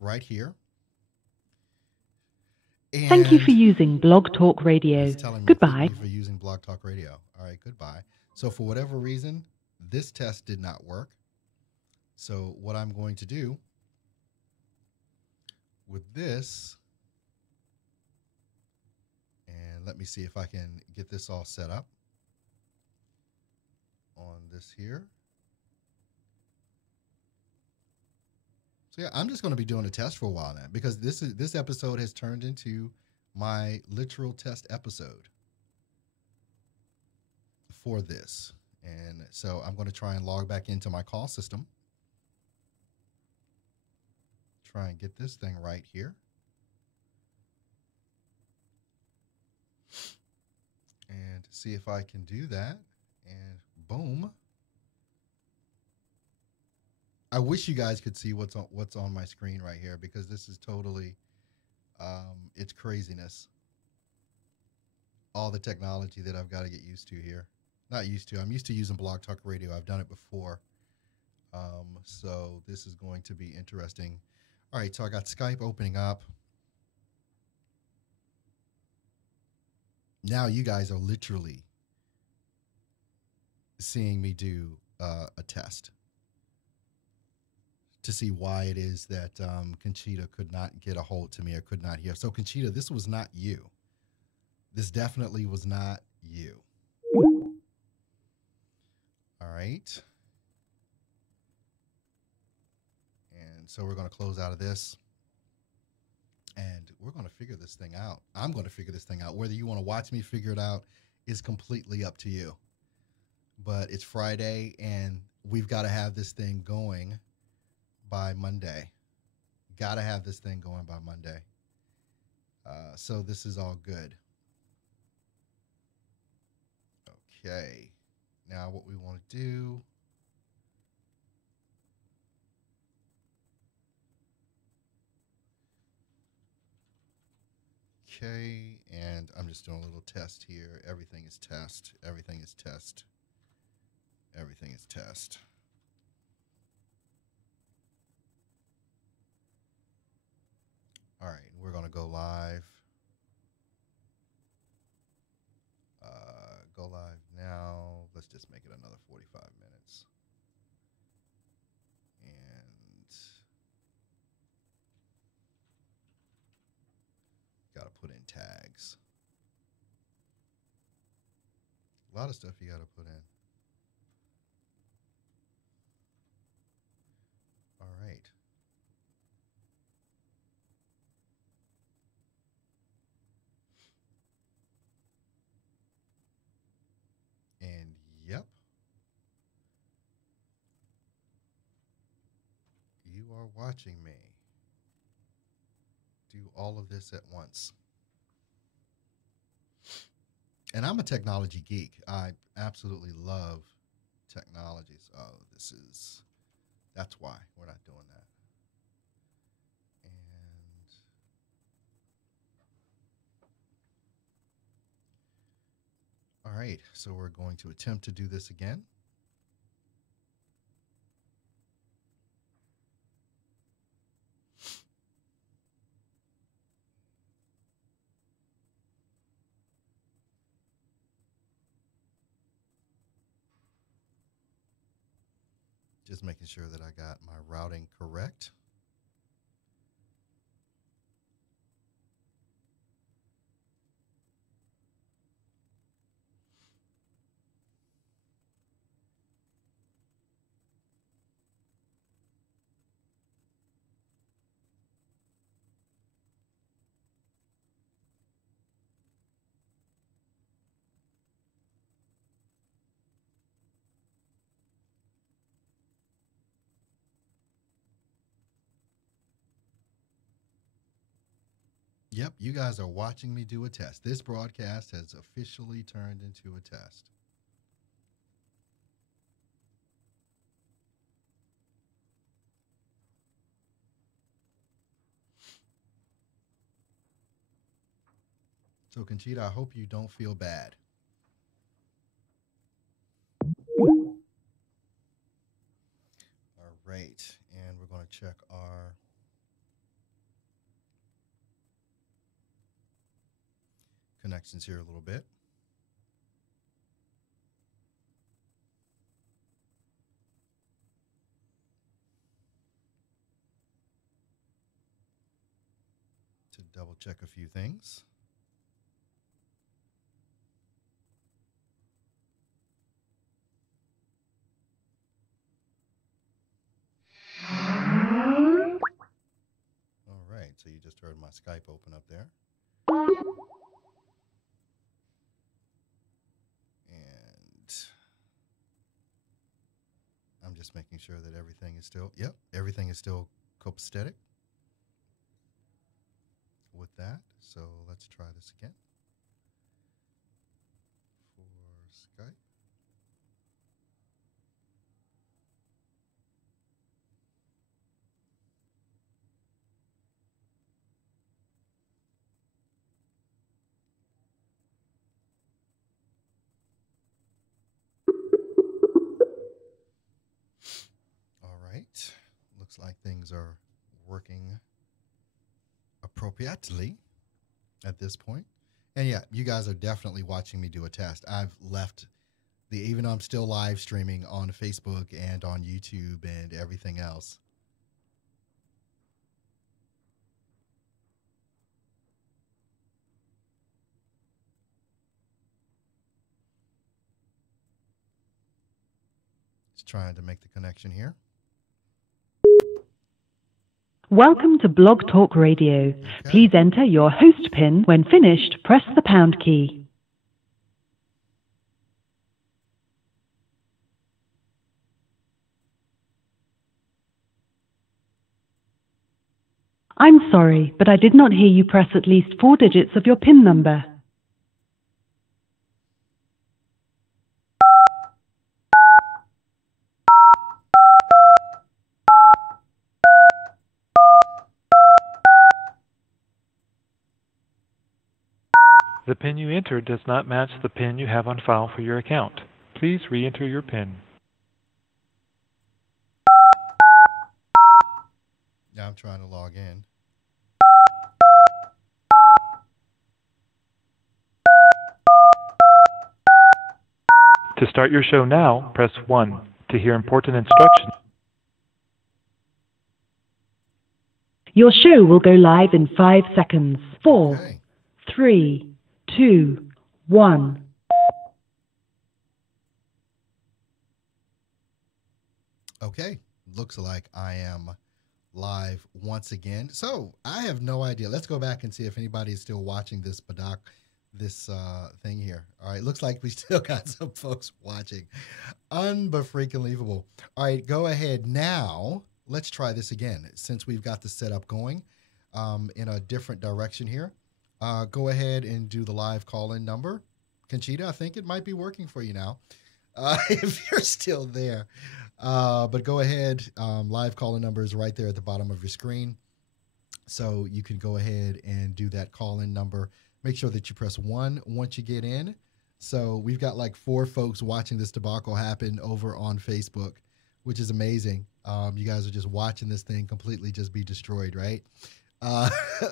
right here. And Thank you for using Blog Talk Radio. it's telling me, Goodbye. thank you for using Blog Talk Radio. All right, goodbye. So for whatever reason, this test did not work. So what I'm going to do with this, and let me see if I can get this all set up on this here. So yeah, I'm just going to be doing a test for a while now, because this episode has turned into my literal test episode for this. And so I'm going to try and log back into my call system. Try and get this thing right here. And see if I can do that. And boom. I wish you guys could see what's on my screen right here, because this is totally it's craziness. All the technology that I've got to get used to here. Not used to. I'm used to using Blog Talk Radio. I've done it before. So this is going to be interesting. All right, so I got Skype opening up. Now you guys are literally seeing me do a test to see why it is that Conchita could not get a hold to me or could not hear. So Conchita, this was not you. This definitely was not you. All right. And so we're going to close out of this. And we're going to figure this thing out. I'm going to figure this thing out. Whether you want to watch me figure it out is completely up to you. But it's Friday, and we've got to have this thing going by Monday. Got to have this thing going by Monday. So this is all good. Okay. Now what we want to do. Okay, and I'm just doing a little test here. Everything is test. Everything is test. Everything is test. All right, we're going to go live. Go live now. Let's just make it another 45 minutes. And got to put in tags. A lot of stuff you got to put in. All right. And yep. You are watching me do all of this at once. And I'm a technology geek. I absolutely love technologies. Oh, that's why we're not doing that. And all right, so we're going to attempt to do this again. Just making sure that I got my routing correct. Yep, you guys are watching me do a test. This broadcast has officially turned into a test. So, Conchita, I hope you don't feel bad. All right, and we're going to check our connections here a little bit. double check a few things. All right, so you just heard my Skype open up there. And I'm just making sure that everything is still, everything is still copacetic with that. So let's try this again for Skype. All right. Looks like things are working appropriately at this point. And yeah, you guys are definitely watching me do a test. I've left even though I'm still live streaming on Facebook and on YouTube and everything else. Just trying to make the connection here. Welcome to Blog Talk Radio. Okay. Please enter your host PIN. When finished, press the pound key. I'm sorry, but I did not hear you press at least 4 digits of your PIN number. The PIN you entered does not match the PIN you have on file for your account. Please re-enter your PIN. Now I'm trying to log in. To start your show now, press 1. To hear important instructions. Your show will go live in 5 seconds. 4, Okay. 3, 2, 1. Okay. Looks like I am live once again. So I have no idea. Let's go back and see if anybody is still watching this thing here. All right. Looks like we still got some folks watching. Unbefreaking-leavable. All right. Go ahead now. Let's try this again. Since we've got the setup going in a different direction here. Go ahead and do the live call-in number. Conchita, I think it might be working for you now. If you're still there. But go ahead. Live call-in number is right there at the bottom of your screen. So you can go ahead and do that call-in number. Make sure that you press 1 once you get in. So we've got like 4 folks watching this debacle happen over on Facebook, which is amazing. You guys are just watching this thing completely just be destroyed, right?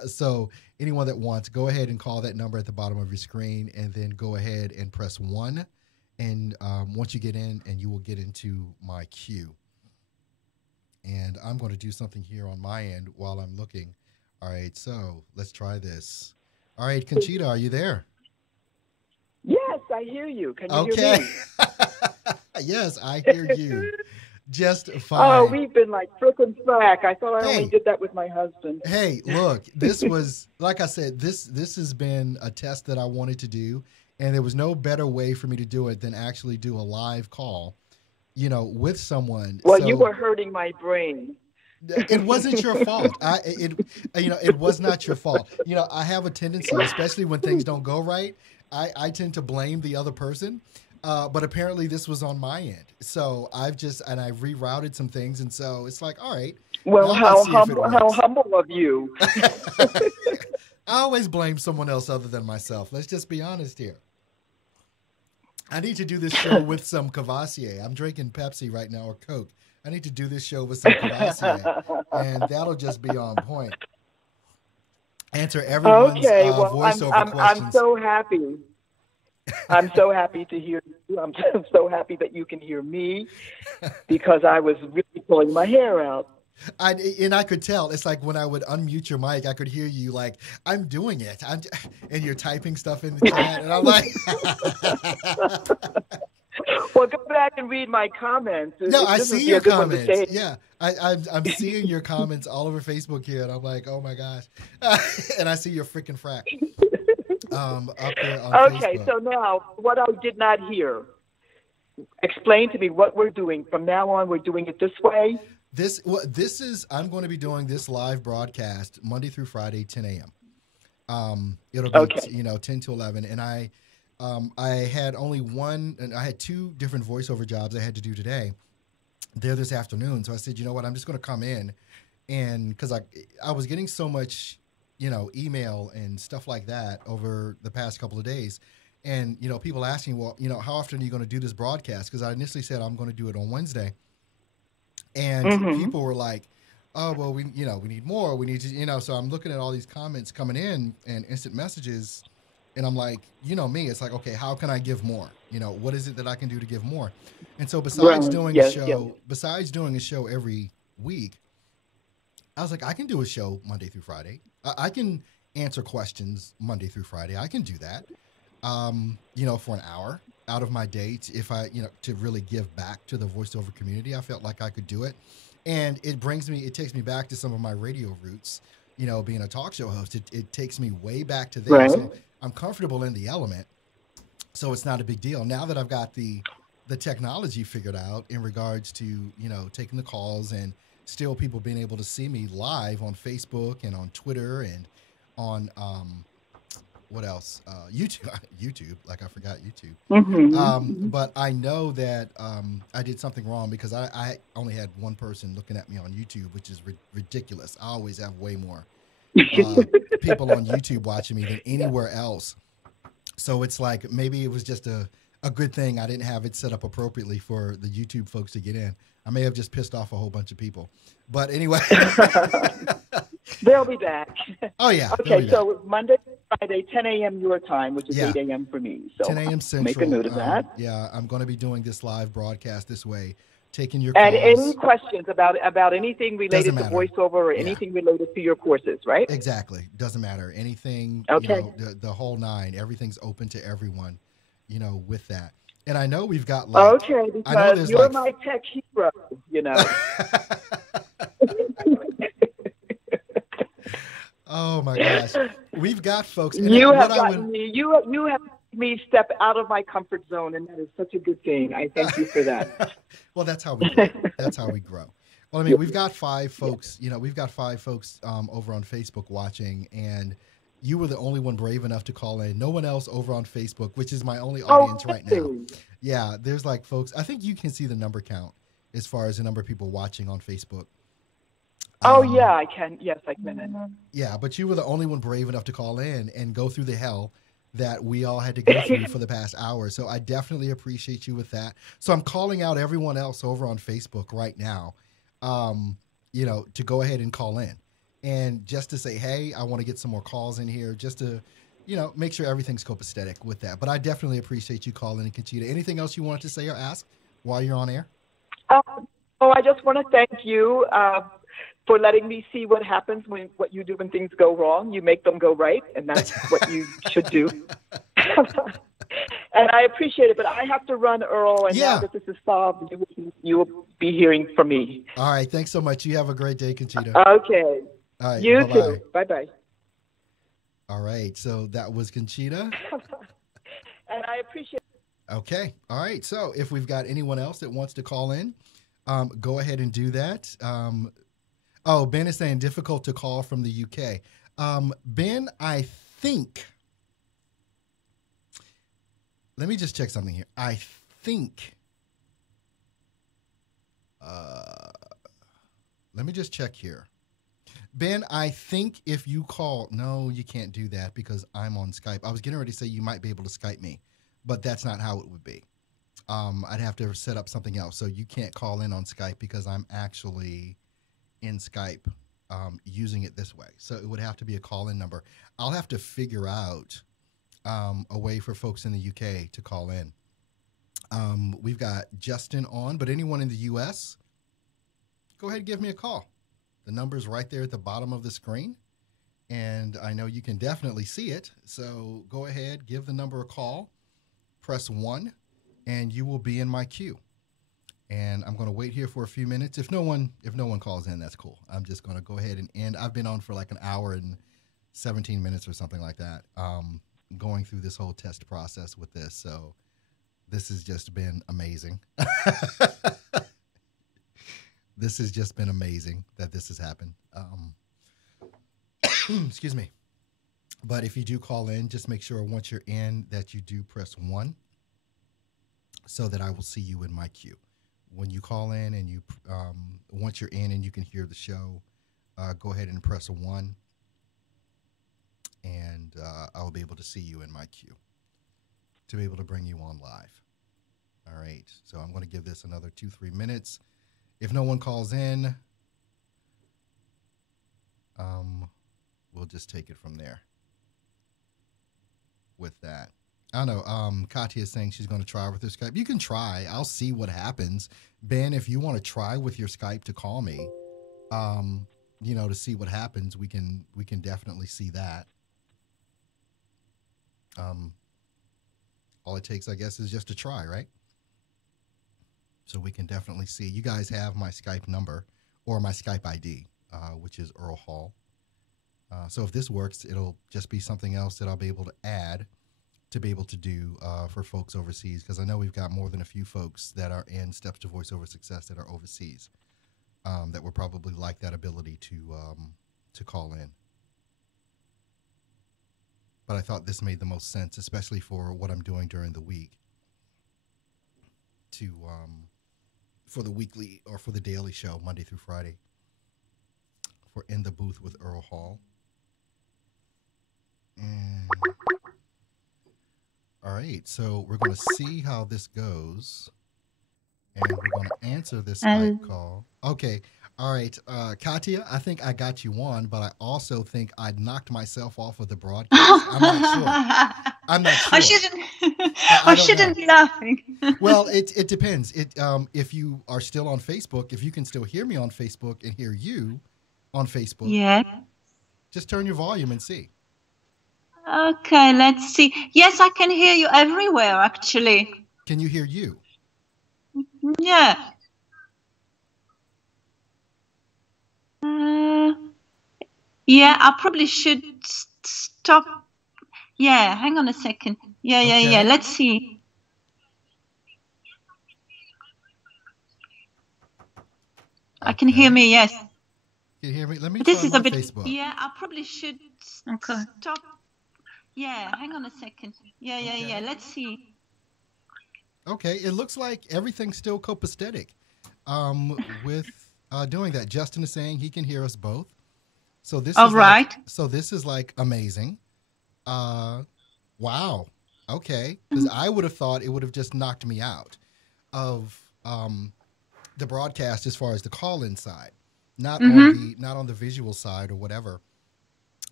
So anyone that wants, go ahead and call that number at the bottom of your screen and then go ahead and press 1. And once you get in, and you will get into my queue. And I'm going to do something here on my end while I'm looking. All right, so let's try this. All right, Conchita, are you there? Yes, I hear you. Can you hear me? Yes, I hear you. Just fine. Oh, we've been like frickin' slack. I thought I Hey. only did that with my husband. Hey, look, this was, like I said, this has been a test that I wanted to do, and there was no better way for me to do it than actually do a live call, with someone. Well, So you were hurting my brain. it wasn't your fault. It was not your fault. I have a tendency, especially when things don't go right, I tend to blame the other person. But apparently this was on my end. So I've rerouted some things. And so it's like, all right. Well, now let's how see if it humble works. of you. I always blame someone else other than myself. Let's just be honest here. I need to do this show with some Cavassier. I'm drinking Pepsi right now, or Coke. I need to do this show with some Cavassier. And that'll just be on point. Answer everyone's voiceover I'm questions. so happy. I'm so happy to hear you. I'm so happy that you can hear me because I was really pulling my hair out. And I could tell. It's like when I would unmute your mic, I could hear you like, I'm doing it. And you're typing stuff in the chat. And I'm like, Well, go back and read my comments. no, I This would see be a your good one to comments. say. Yeah, I'm seeing your comments all over Facebook here. And I'm like, oh my gosh. And I see your freaking frack up there on Okay, Facebook. so now what I did not hear. Explain to me what we're doing. From now on, we're doing it this way. This is I'm going to be doing this live broadcast Monday through Friday, 10 a.m. It'll be Okay. 10 to 11, and I had only one, and I had two different voiceover jobs I had to do today. There this afternoon, so I said, you know what, I'm just going to come in, and because I was getting so much, email and stuff like that over the past couple of days. And, people asking, well, how often are you going to do this broadcast? Because I initially said I'm going to do it on Wednesday. And people were like, oh, well, we need more. We need to, so I'm looking at all these comments coming in and instant messages. And I'm like, me, it's like, okay, how can I give more? What is it that I can do to give more? And so besides doing a show every week, I was like, I can do a show Monday through Friday. I can answer questions Monday through Friday. I can do that. For an hour out of my day, to really give back to the voiceover community. I felt like I could do it. And it takes me back to some of my radio roots, being a talk show host. It takes me way back to there. Right. So I'm comfortable in the element. So it's not a big deal. Now that I've got the technology figured out in regards to, taking the calls and still people being able to see me live on Facebook and on Twitter and on, what else? YouTube. Like I forgot YouTube. But I know that I did something wrong because I only had one person looking at me on YouTube, which is ridiculous. I always have way more people on YouTube watching me than anywhere else. So it's like maybe it was just a good thing I didn't have it set up appropriately for the YouTube folks to get in. I may have just pissed off a whole bunch of people. But anyway. They'll be back. Oh, yeah. Okay, so Monday, Friday, 10 a.m. your time, which is 8 a.m. for me. So 10 a.m. Central. Make a note of that. I'm going to be doing this live broadcast this way, taking your calls. And any questions about anything related to voiceover or anything related to your courses, right? Exactly. Doesn't matter. Anything, the whole nine, everything's open to everyone, with that. And I know we've got okay, because you're my tech hero, Oh my gosh, we've got folks. And you have gotten me. You have made me step out of my comfort zone, and that is such a good thing. I thank you for that. Well, that's how we grow. That's how we grow. Well, I mean, we've got 5 folks. We've got 5 folks over on Facebook watching, and you were the only one brave enough to call in. No one else over on Facebook, which is my only audience right now. Yeah, there's like folks. I think you can see the number count as far as the number of people watching on Facebook. Yeah, I can. Yes, I can. Yeah, but you were the only one brave enough to call in and go through the hell that we all had to go through for the past hour. So I definitely appreciate you with that. So I'm calling out everyone else over on Facebook right now, to go ahead and call in. And just to say, hey, I want to get some more calls in here just to, make sure everything's copacetic with that. But I definitely appreciate you calling in, Conchita. Anything else you wanted to say or ask while you're on air? I just want to thank you for letting me see what happens what you do when things go wrong. You make them go right, and that's what you should do. And I appreciate it, but I have to run, Earl, and now that this is solved, you will be hearing from me. All right, thanks so much. You have a great day, Conchita. Okay. All right, you bye-bye. too. Bye-bye. All right, so that was Conchita. And I appreciate it. Okay, all right. So if we've got anyone else that wants to call in, go ahead and do that. Ben is saying difficult to call from the UK. Ben, I think, let me just check something here. I think, let me just check here. Ben, I think if you call, no, you can't do that because I'm on Skype. I was getting ready to say you might be able to Skype me, but that's not how it would be. I'd have to set up something else. So you can't call in on Skype because I'm actually in Skype using it this way. So it would have to be a call-in number. I'll have to figure out a way for folks in the UK to call in. We've got Justin on, but anyone in the U.S., go ahead and give me a call. The number's right there at the bottom of the screen. And I know you can definitely see it. So go ahead, give the number a call, press 1, and you will be in my queue. And I'm going to wait here for a few minutes. If no one calls in, that's cool. I'm just going to go ahead and end. I've been on for like an hour and 17 minutes or something like that, going through this whole test process with this. So this has just been amazing. This has just been amazing that this has happened. Excuse me. But if you do call in, just make sure once you're in that you do press 1 so that I will see you in my queue. When you call in and you, once you're in and you can hear the show, go ahead and press a 1, and I'll be able to see you in my queue to be able to bring you on live. All right, so I'm going to give this another 2-3 minutes. If no one calls in, we'll just take it from there with that. I don't know. Katya is saying she's going to try with her Skype. You can try. I'll see what happens. Ben, if you want to try with your Skype to call me, to see what happens, we can definitely see that. All it takes, I guess, is just to try, right? So we can definitely see. You guys have my Skype number or my Skype ID, which is Earl Hall. So if this works, it'll just be something else that I'll be able to add to be able to do for folks overseas, because I know we've got more than a few folks that are in Steps to Voiceover Success that are overseas that would probably like that ability to call in. But I thought this made the most sense, especially for what I'm doing during the week, to for the weekly or for the daily show, Monday through Friday, for In the Booth with Earl Hall. And all right, so we're going to see how this goes, and we're going to answer this Skype call. Okay, all right, Katya, I think I got you on, but I also think I knocked myself off of the broadcast. I'm not sure. I'm not sure. I shouldn't be laughing. Well, it depends. If you are still on Facebook, if you can still hear me on Facebook and hear you on Facebook, yeah, just turn your volume and see. Okay, let's see. Yes, I can hear you everywhere, actually. Can you hear you? Yeah. Yeah, I probably should stop. Yeah, hang on a second. Yeah. Let's see. I can hear me, yes. Can you hear me? Let me this try is my a bit. Facebook. Yeah, I probably should stop. Yeah, hang on a second. Yeah. Let's see. Okay, it looks like everything's still copacetic with doing that. Justin is saying he can hear us both. So this is right. This is like amazing. Wow. Okay, because I would have thought it would have just knocked me out of the broadcast as far as the call-in side, not on the visual side or whatever.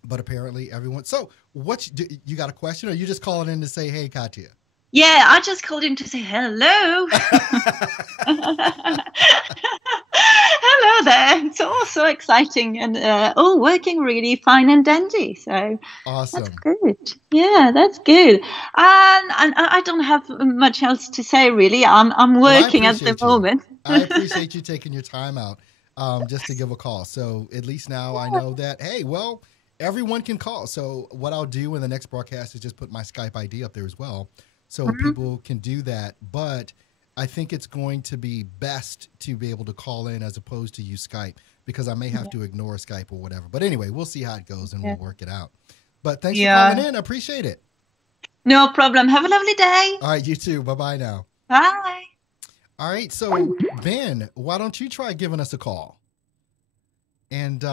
But apparently everyone. So you got a question, or you just calling in to say, hey, Katya? Yeah, I just called in to say hello. Hello there. It's all so exciting and all working really fine and dandy. So awesome. That's good. Yeah, that's good. And I don't have much else to say, really. I'm working at the moment. I appreciate you taking your time out just to give a call. So at least now I know that, hey, well, everyone can call. So what I'll do in the next broadcast is just put my Skype ID up there as well, so people can do that. But I think it's going to be best to be able to call in as opposed to use Skype, because I may have to ignore Skype or whatever. But anyway, we'll see how it goes and we'll work it out. But thanks for calling in. I appreciate it. No problem. Have a lovely day. All right, you too. Bye-bye now. Bye. All right, so Ben, why don't you try giving us a call and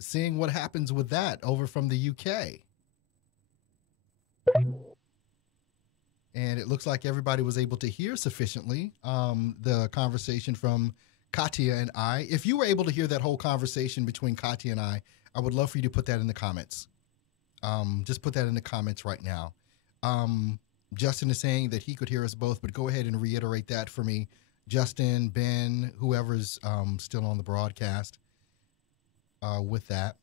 seeing what happens with that over from the UK. And it looks like everybody was able to hear sufficiently the conversation from Katya and I. If you were able to hear that whole conversation between Katya and I would love for you to put that in the comments. Just put that in the comments right now. Justin is saying that he could hear us both, but go ahead and reiterate that for me. Justin, Ben, whoever's still on the broadcast. with that.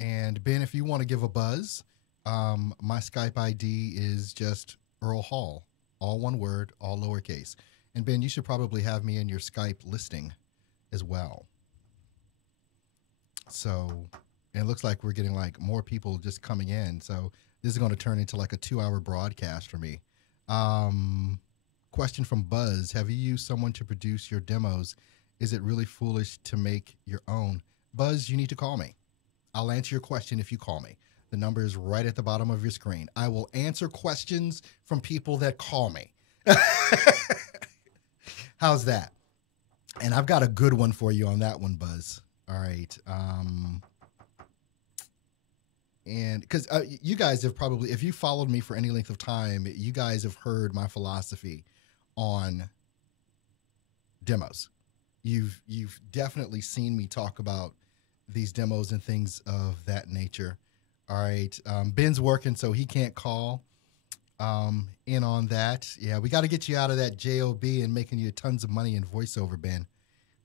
And Ben, if you want to give a buzz, my Skype ID is just Earl Hall, all one word, all lowercase. And Ben, you should probably have me in your Skype listing as well. So, and it looks like we're getting like more people just coming in. So this is going to turn into like a 2-hour broadcast for me. Question from Buzz: have you used someone to produce your demos? Is it really foolish to make your own? Buzz, you need to call me. I'll answer your question if you call me. The number is right at the bottom of your screen. I will answer questions from people that call me. How's that? And I've got a good one for you on that one, Buzz. All right. And because you guys have probably, if you followed me for any length of time, you guys have heard my philosophy on demos. You've definitely seen me talk about these demos and things of that nature. All right. Ben's working, so he can't call in on that. Yeah, we got to get you out of that JOB and making you tons of money in voiceover, Ben,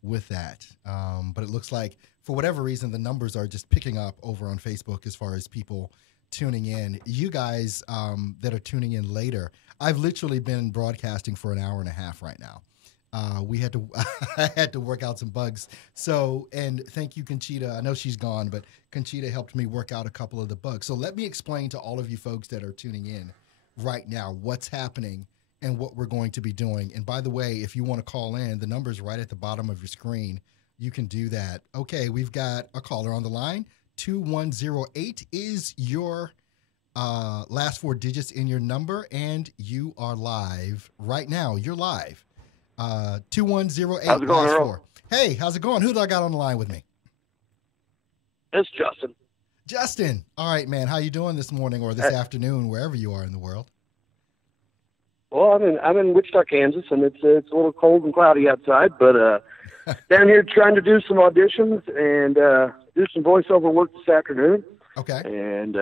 with that. But it looks like, for whatever reason, the numbers are just picking up over on Facebook as far as people tuning in. You guys that are tuning in later, I've literally been broadcasting for an hour and a half right now. I had to work out some bugs. So, and thank you, Conchita. I know she's gone, but Conchita helped me work out a couple of the bugs. So let me explain to all of you folks that are tuning in right now what's happening and what we're going to be doing. And by the way, if you want to call in, the number's right at the bottom of your screen. You can do that. Okay, we've got a caller on the line. 2108 is your last 4 digits in your number, and you are live right now. You're live. 2108. How's it going, Earl? 4. Hey, how's it going? Who do I got on the line with me? It's Justin. Justin. All right, man. How you doing this morning or this afternoon, wherever you are in the world? Well, I'm in Wichita, Kansas, and it's a little cold and cloudy outside, but down here trying to do some auditions and do some voiceover work this afternoon. Okay. And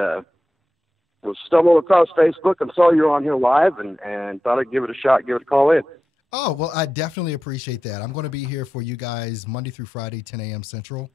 was stumbled across Facebook and saw you on here live and thought I'd give it a shot, give it a call in. Oh, well, I definitely appreciate that. I'm going to be here for you guys Monday through Friday, 10 a.m. Central.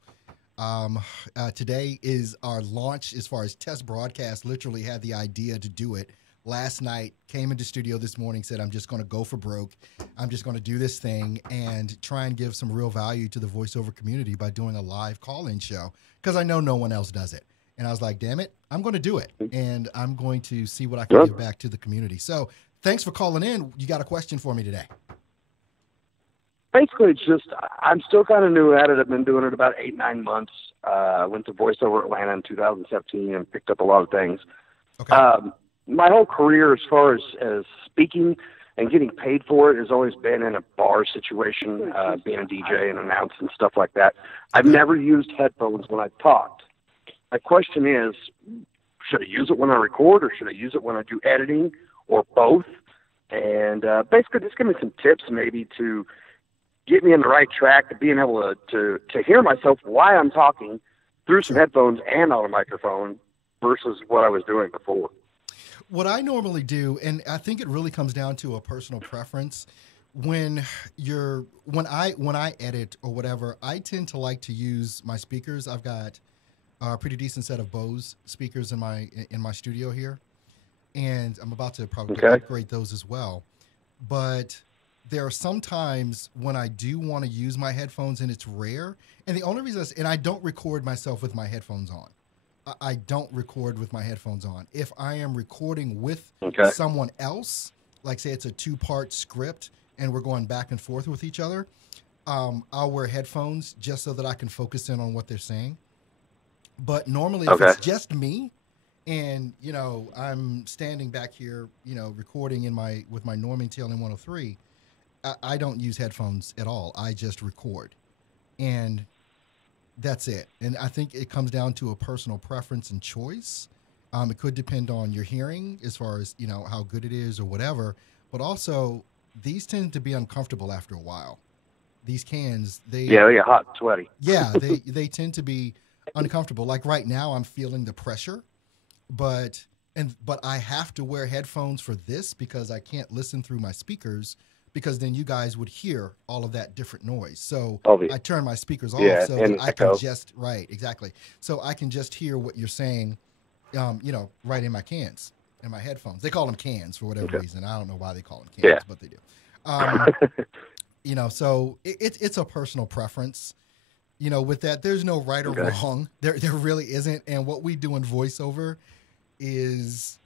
Today is our launch as far as test broadcast. Literally had the idea to do it last night, came into studio this morning, said, I'm just going to go for broke. I'm just going to do this thing and try and give some real value to the voiceover community by doing a live call-in show because I know no one else does it. And I was like, damn it, I'm going to do it. And I'm going to see what I can give back to the community. So thanks for calling in. You got a question for me today? Basically, it's just I'm still kind of new at it. I've been doing it about 8-9 months. Went to VoiceOver Atlanta in 2017 and picked up a lot of things. Okay. My whole career as far as speaking and getting paid for it has always been in a bar situation, being a DJ and announce and stuff like that. I've never used headphones when I've talked. My question is, should I use it when I record or should I use it when I do editing or both? And basically just give me some tips maybe to get me on the right track to being able to hear myself while I'm talking through some headphones and on a microphone versus what I was doing before. What I normally do, and I think it really comes down to a personal preference, when I edit or whatever, I tend to like to use my speakers. I've got a pretty decent set of Bose speakers in my studio here, and I'm about to probably upgrade those as well. But there are some times when I do want to use my headphones, and it's rare. And the only reason and I don't record myself with my headphones on. I don't record with my headphones on. If I am recording with someone else, like say it's a 2-part script and we're going back and forth with each other, I'll wear headphones just so that I can focus in on what they're saying. But normally if it's just me and, I'm standing back here, recording with my Norman TLM 103, I don't use headphones at all. I just record. And that's it. And I think it comes down to a personal preference and choice. It could depend on your hearing as far as, how good it is or whatever. But also, these tend to be uncomfortable after a while. These cans, they get hot and sweaty. Yeah, they tend to be uncomfortable. Like right now, I'm feeling the pressure, but I have to wear headphones for this because I can't listen through my speakers because then you guys would hear all of that different noise. So Obvious. I turn my speakers off Yeah, so and that I echo. can just, right, exactly. So I can just hear what you're saying, right in my cans, in my headphones. They call them cans for whatever reason. I don't know why they call them cans, but they do. So it's a personal preference. With that, there's no right or wrong. There really isn't. And what we do in voiceover is,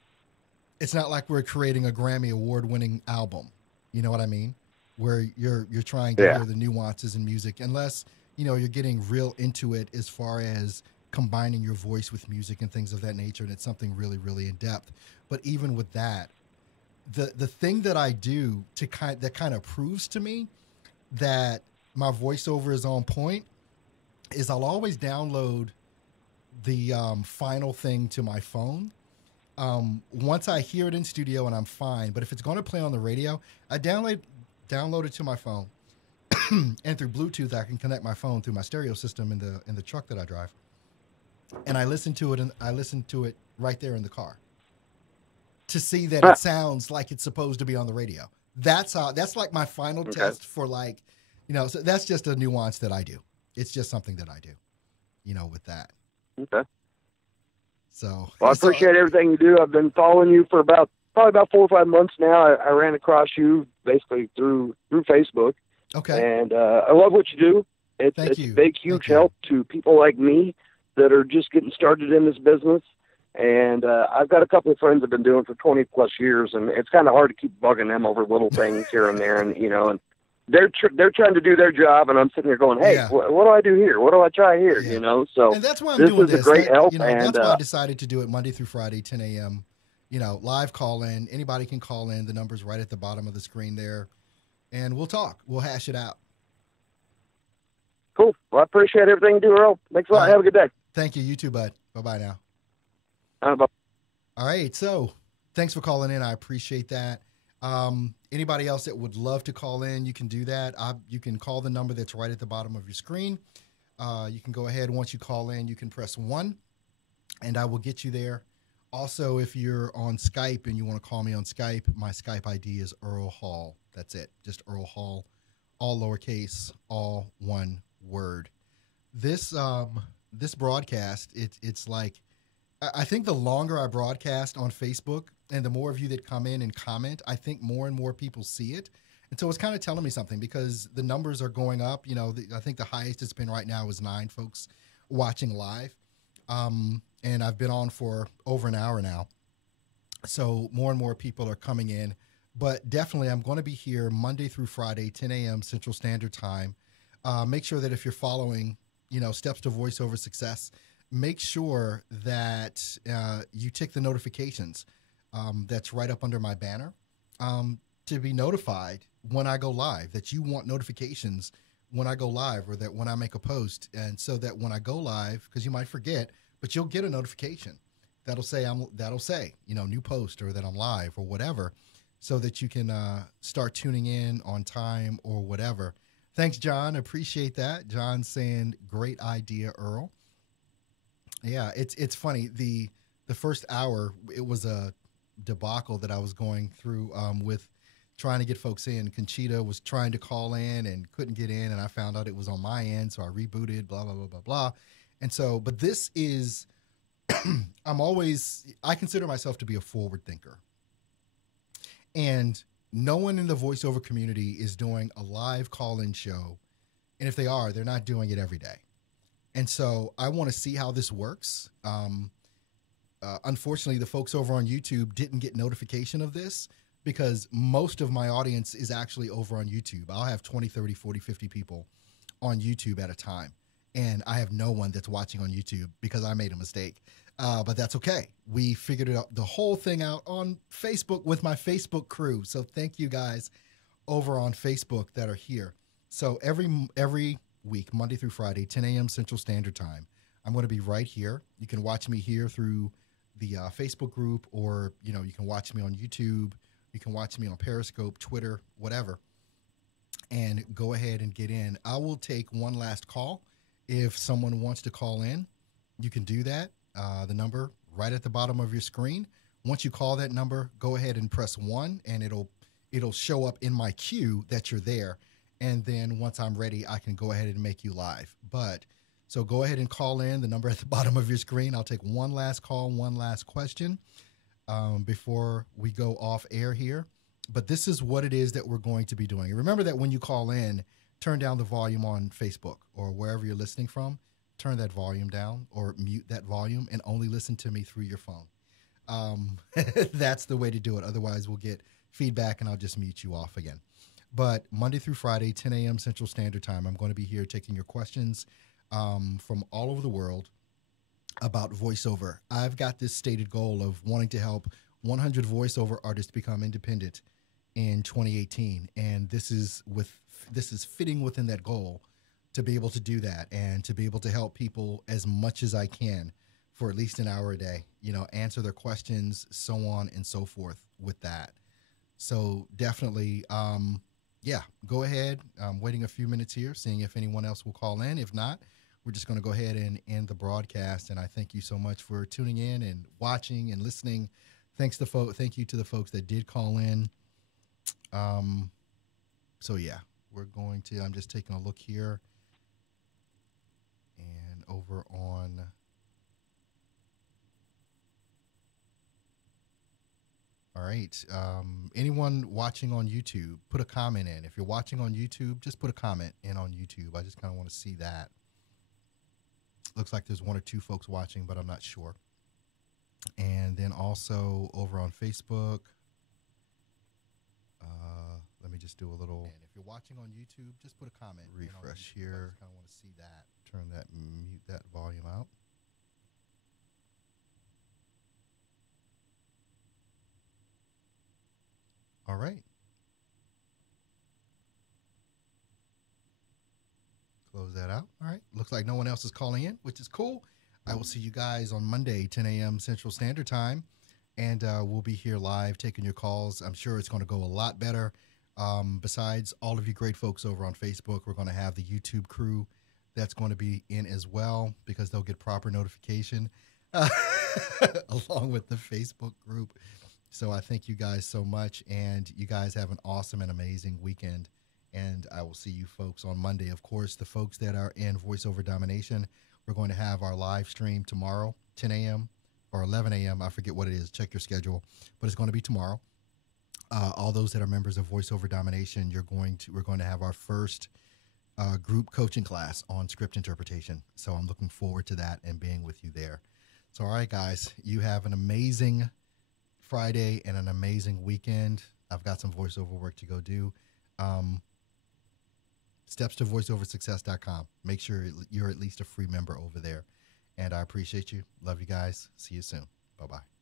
it's not like we're creating a Grammy award-winning album. You know what I mean? Where you're trying to hear the nuances in music, unless you're getting real into it as far as combining your voice with music and things of that nature, and it's something really, really in depth. But even with that, the thing that I do that kind of proves to me that my voiceover is on point is I'll always download the final thing to my phone. Once I hear it in studio and I'm fine, but if it's going to play on the radio, I download it to my phone, and through Bluetooth I can connect my phone through my stereo system in the truck that I drive, and I listen to it, and I listen to it right there in the car to see that it sounds like it's supposed to be on the radio. That's like my final test for so that's just a nuance that I do. It's just something that I do, with that. Okay. So, well, I appreciate everything you do. I've been following you for probably about 4 or 5 months now. I ran across you basically through Facebook. Okay. And I love what you do. It's a big, huge help to people like me that are just getting started in this business. And I've got a couple of friends that have been doing it for 20 plus years, and it's kind of hard to keep bugging them over little things here and there. And, and they're trying to do their job, and I'm sitting here going, hey, what do I do here? What do I try here? So and that's why I'm doing this is a great help. And that's why I decided to do it Monday through Friday, 10 a.m., live call in. Anybody can call in. The number's right at the bottom of the screen there, and we'll talk. We'll hash it out. Cool. Well, I appreciate everything you do, Earl. Thanks a lot. Have a good day. Thank you. You too, bud. Bye-bye now. Bye. All right. So thanks for calling in. I appreciate that. Anybody else that would love to call in, you can do that. You can call the number that's right at the bottom of your screen. You can go ahead. Once you call in, you can press 1, and I will get you there. Also, if you're on Skype and you want to call me on Skype, my Skype ID is Earl Hall. That's it. Just Earl Hall, all lowercase, all one word. This broadcast, it's like, I think the longer I broadcast on Facebook and the more of you that come in and comment, I think more and more people see it. And so it's kind of telling me something, because the numbers are going up. I think the highest it's been right now is 9 folks watching live. And I've been on for over an hour now. So more and more people are coming in. But definitely I'm going to be here Monday through Friday, 10 a.m. Central Standard Time. Make sure that if you're following, Steps to Voiceover Success, make sure that you tick the notifications that's right up under my banner to be notified when I go live, that you want notifications when I go live, or that when I make a post. And so that when I go live, because you might forget, but you'll get a notification that'll say new post, or that I'm live, or whatever, so that you can start tuning in on time or whatever. Thanks, John. Appreciate that. John's saying, great idea, Earl. Yeah, it's funny. The first hour, it was a debacle that I was going through with trying to get folks in. Conchita was trying to call in and couldn't get in, and I found out it was on my end, so I rebooted, blah, blah, blah, blah, blah. And so, but this is, I consider myself to be a forward thinker. And no one in the voiceover community is doing a live call-in show. And if they are, they're not doing it every day. And so I want to see how this works. Unfortunately, the folks over on YouTube didn't get notification of this, because most of my audience is actually over on YouTube. I'll have 20, 30, 40, 50 people on YouTube at a time. And I have no one that's watching on YouTube because I made a mistake. But that's okay. We figured it out, the whole thing out on Facebook with my Facebook crew. So thank you guys over on Facebook that are here. So every week, Monday through Friday, 10 a.m. Central Standard Time, I'm going to be right here. You can watch me here through the Facebook group, or, you can watch me on YouTube. You can watch me on Periscope, Twitter, whatever, and go ahead and get in. I will take one last call. If someone wants to call in, you can do that. The number right at the bottom of your screen. Once you call that number, go ahead and press 1, and it'll it'll show up in my queue that you're there. And then once I'm ready, I can go ahead and make you live. But so go ahead and call in the number at the bottom of your screen. I'll take one last call, one last question before we go off air here. But this is what it is that we're going to be doing. Remember that when you call in, turn down the volume on Facebook or wherever you're listening from. Turn that volume down or mute that volume and only listen to me through your phone. That's the way to do it. Otherwise, we'll get feedback and I'll just mute you off again. But Monday through Friday, 10 a.m. Central Standard Time, I'm going to be here taking your questions from all over the world about voiceover. I've got this stated goal of wanting to help 100 voiceover artists become independent in 2018, and this is fitting within that goal to be able to do that and to be able to help people as much as I can for at least an hour a day, answer their questions, so on and so forth with that. So definitely, go ahead. I'm waiting a few minutes here, seeing if anyone else will call in. If not, we're just going to go ahead and end the broadcast. And I thank you so much for tuning in and watching and listening. Thank you to the folks that did call in. I'm just taking a look here and over on. All right. Anyone watching on YouTube, put a comment in. If you're watching on YouTube, just put a comment in on YouTube. I just kind of want to see that. Looks like there's one or two folks watching, but I'm not sure. And then also over on Facebook, let me just do a little. And if you're watching on YouTube, just put a comment. Refresh here. I just kind of want to see that. Mute that volume out. All right. Close that out. All right. Looks like no one else is calling in, which is cool. I will see you guys on Monday, 10 a.m. Central Standard Time. And we'll be here live taking your calls. I'm sure it's going to go a lot better. Besides all of you great folks over on Facebook, we're going to have the YouTube crew that's going to be in as well because they'll get proper notification along with the Facebook group. So I thank you guys so much, and you guys have an awesome and amazing weekend, and I will see you folks on Monday. Of course, the folks that are in Voiceover Domination, we're going to have our live stream tomorrow, 10 a.m. or 11 a.m. I forget what it is. Check your schedule, but it's going to be tomorrow. All those that are members of Voiceover Domination, we're going to have our first group coaching class on script interpretation. So I'm looking forward to that and being with you there. So, all right, guys, you have an amazing Friday and an amazing weekend. I've got some voiceover work to go do. Steps to voiceoversuccess.com. Make sure you're at least a free member over there. And I appreciate you. Love you guys. See you soon. Bye-bye.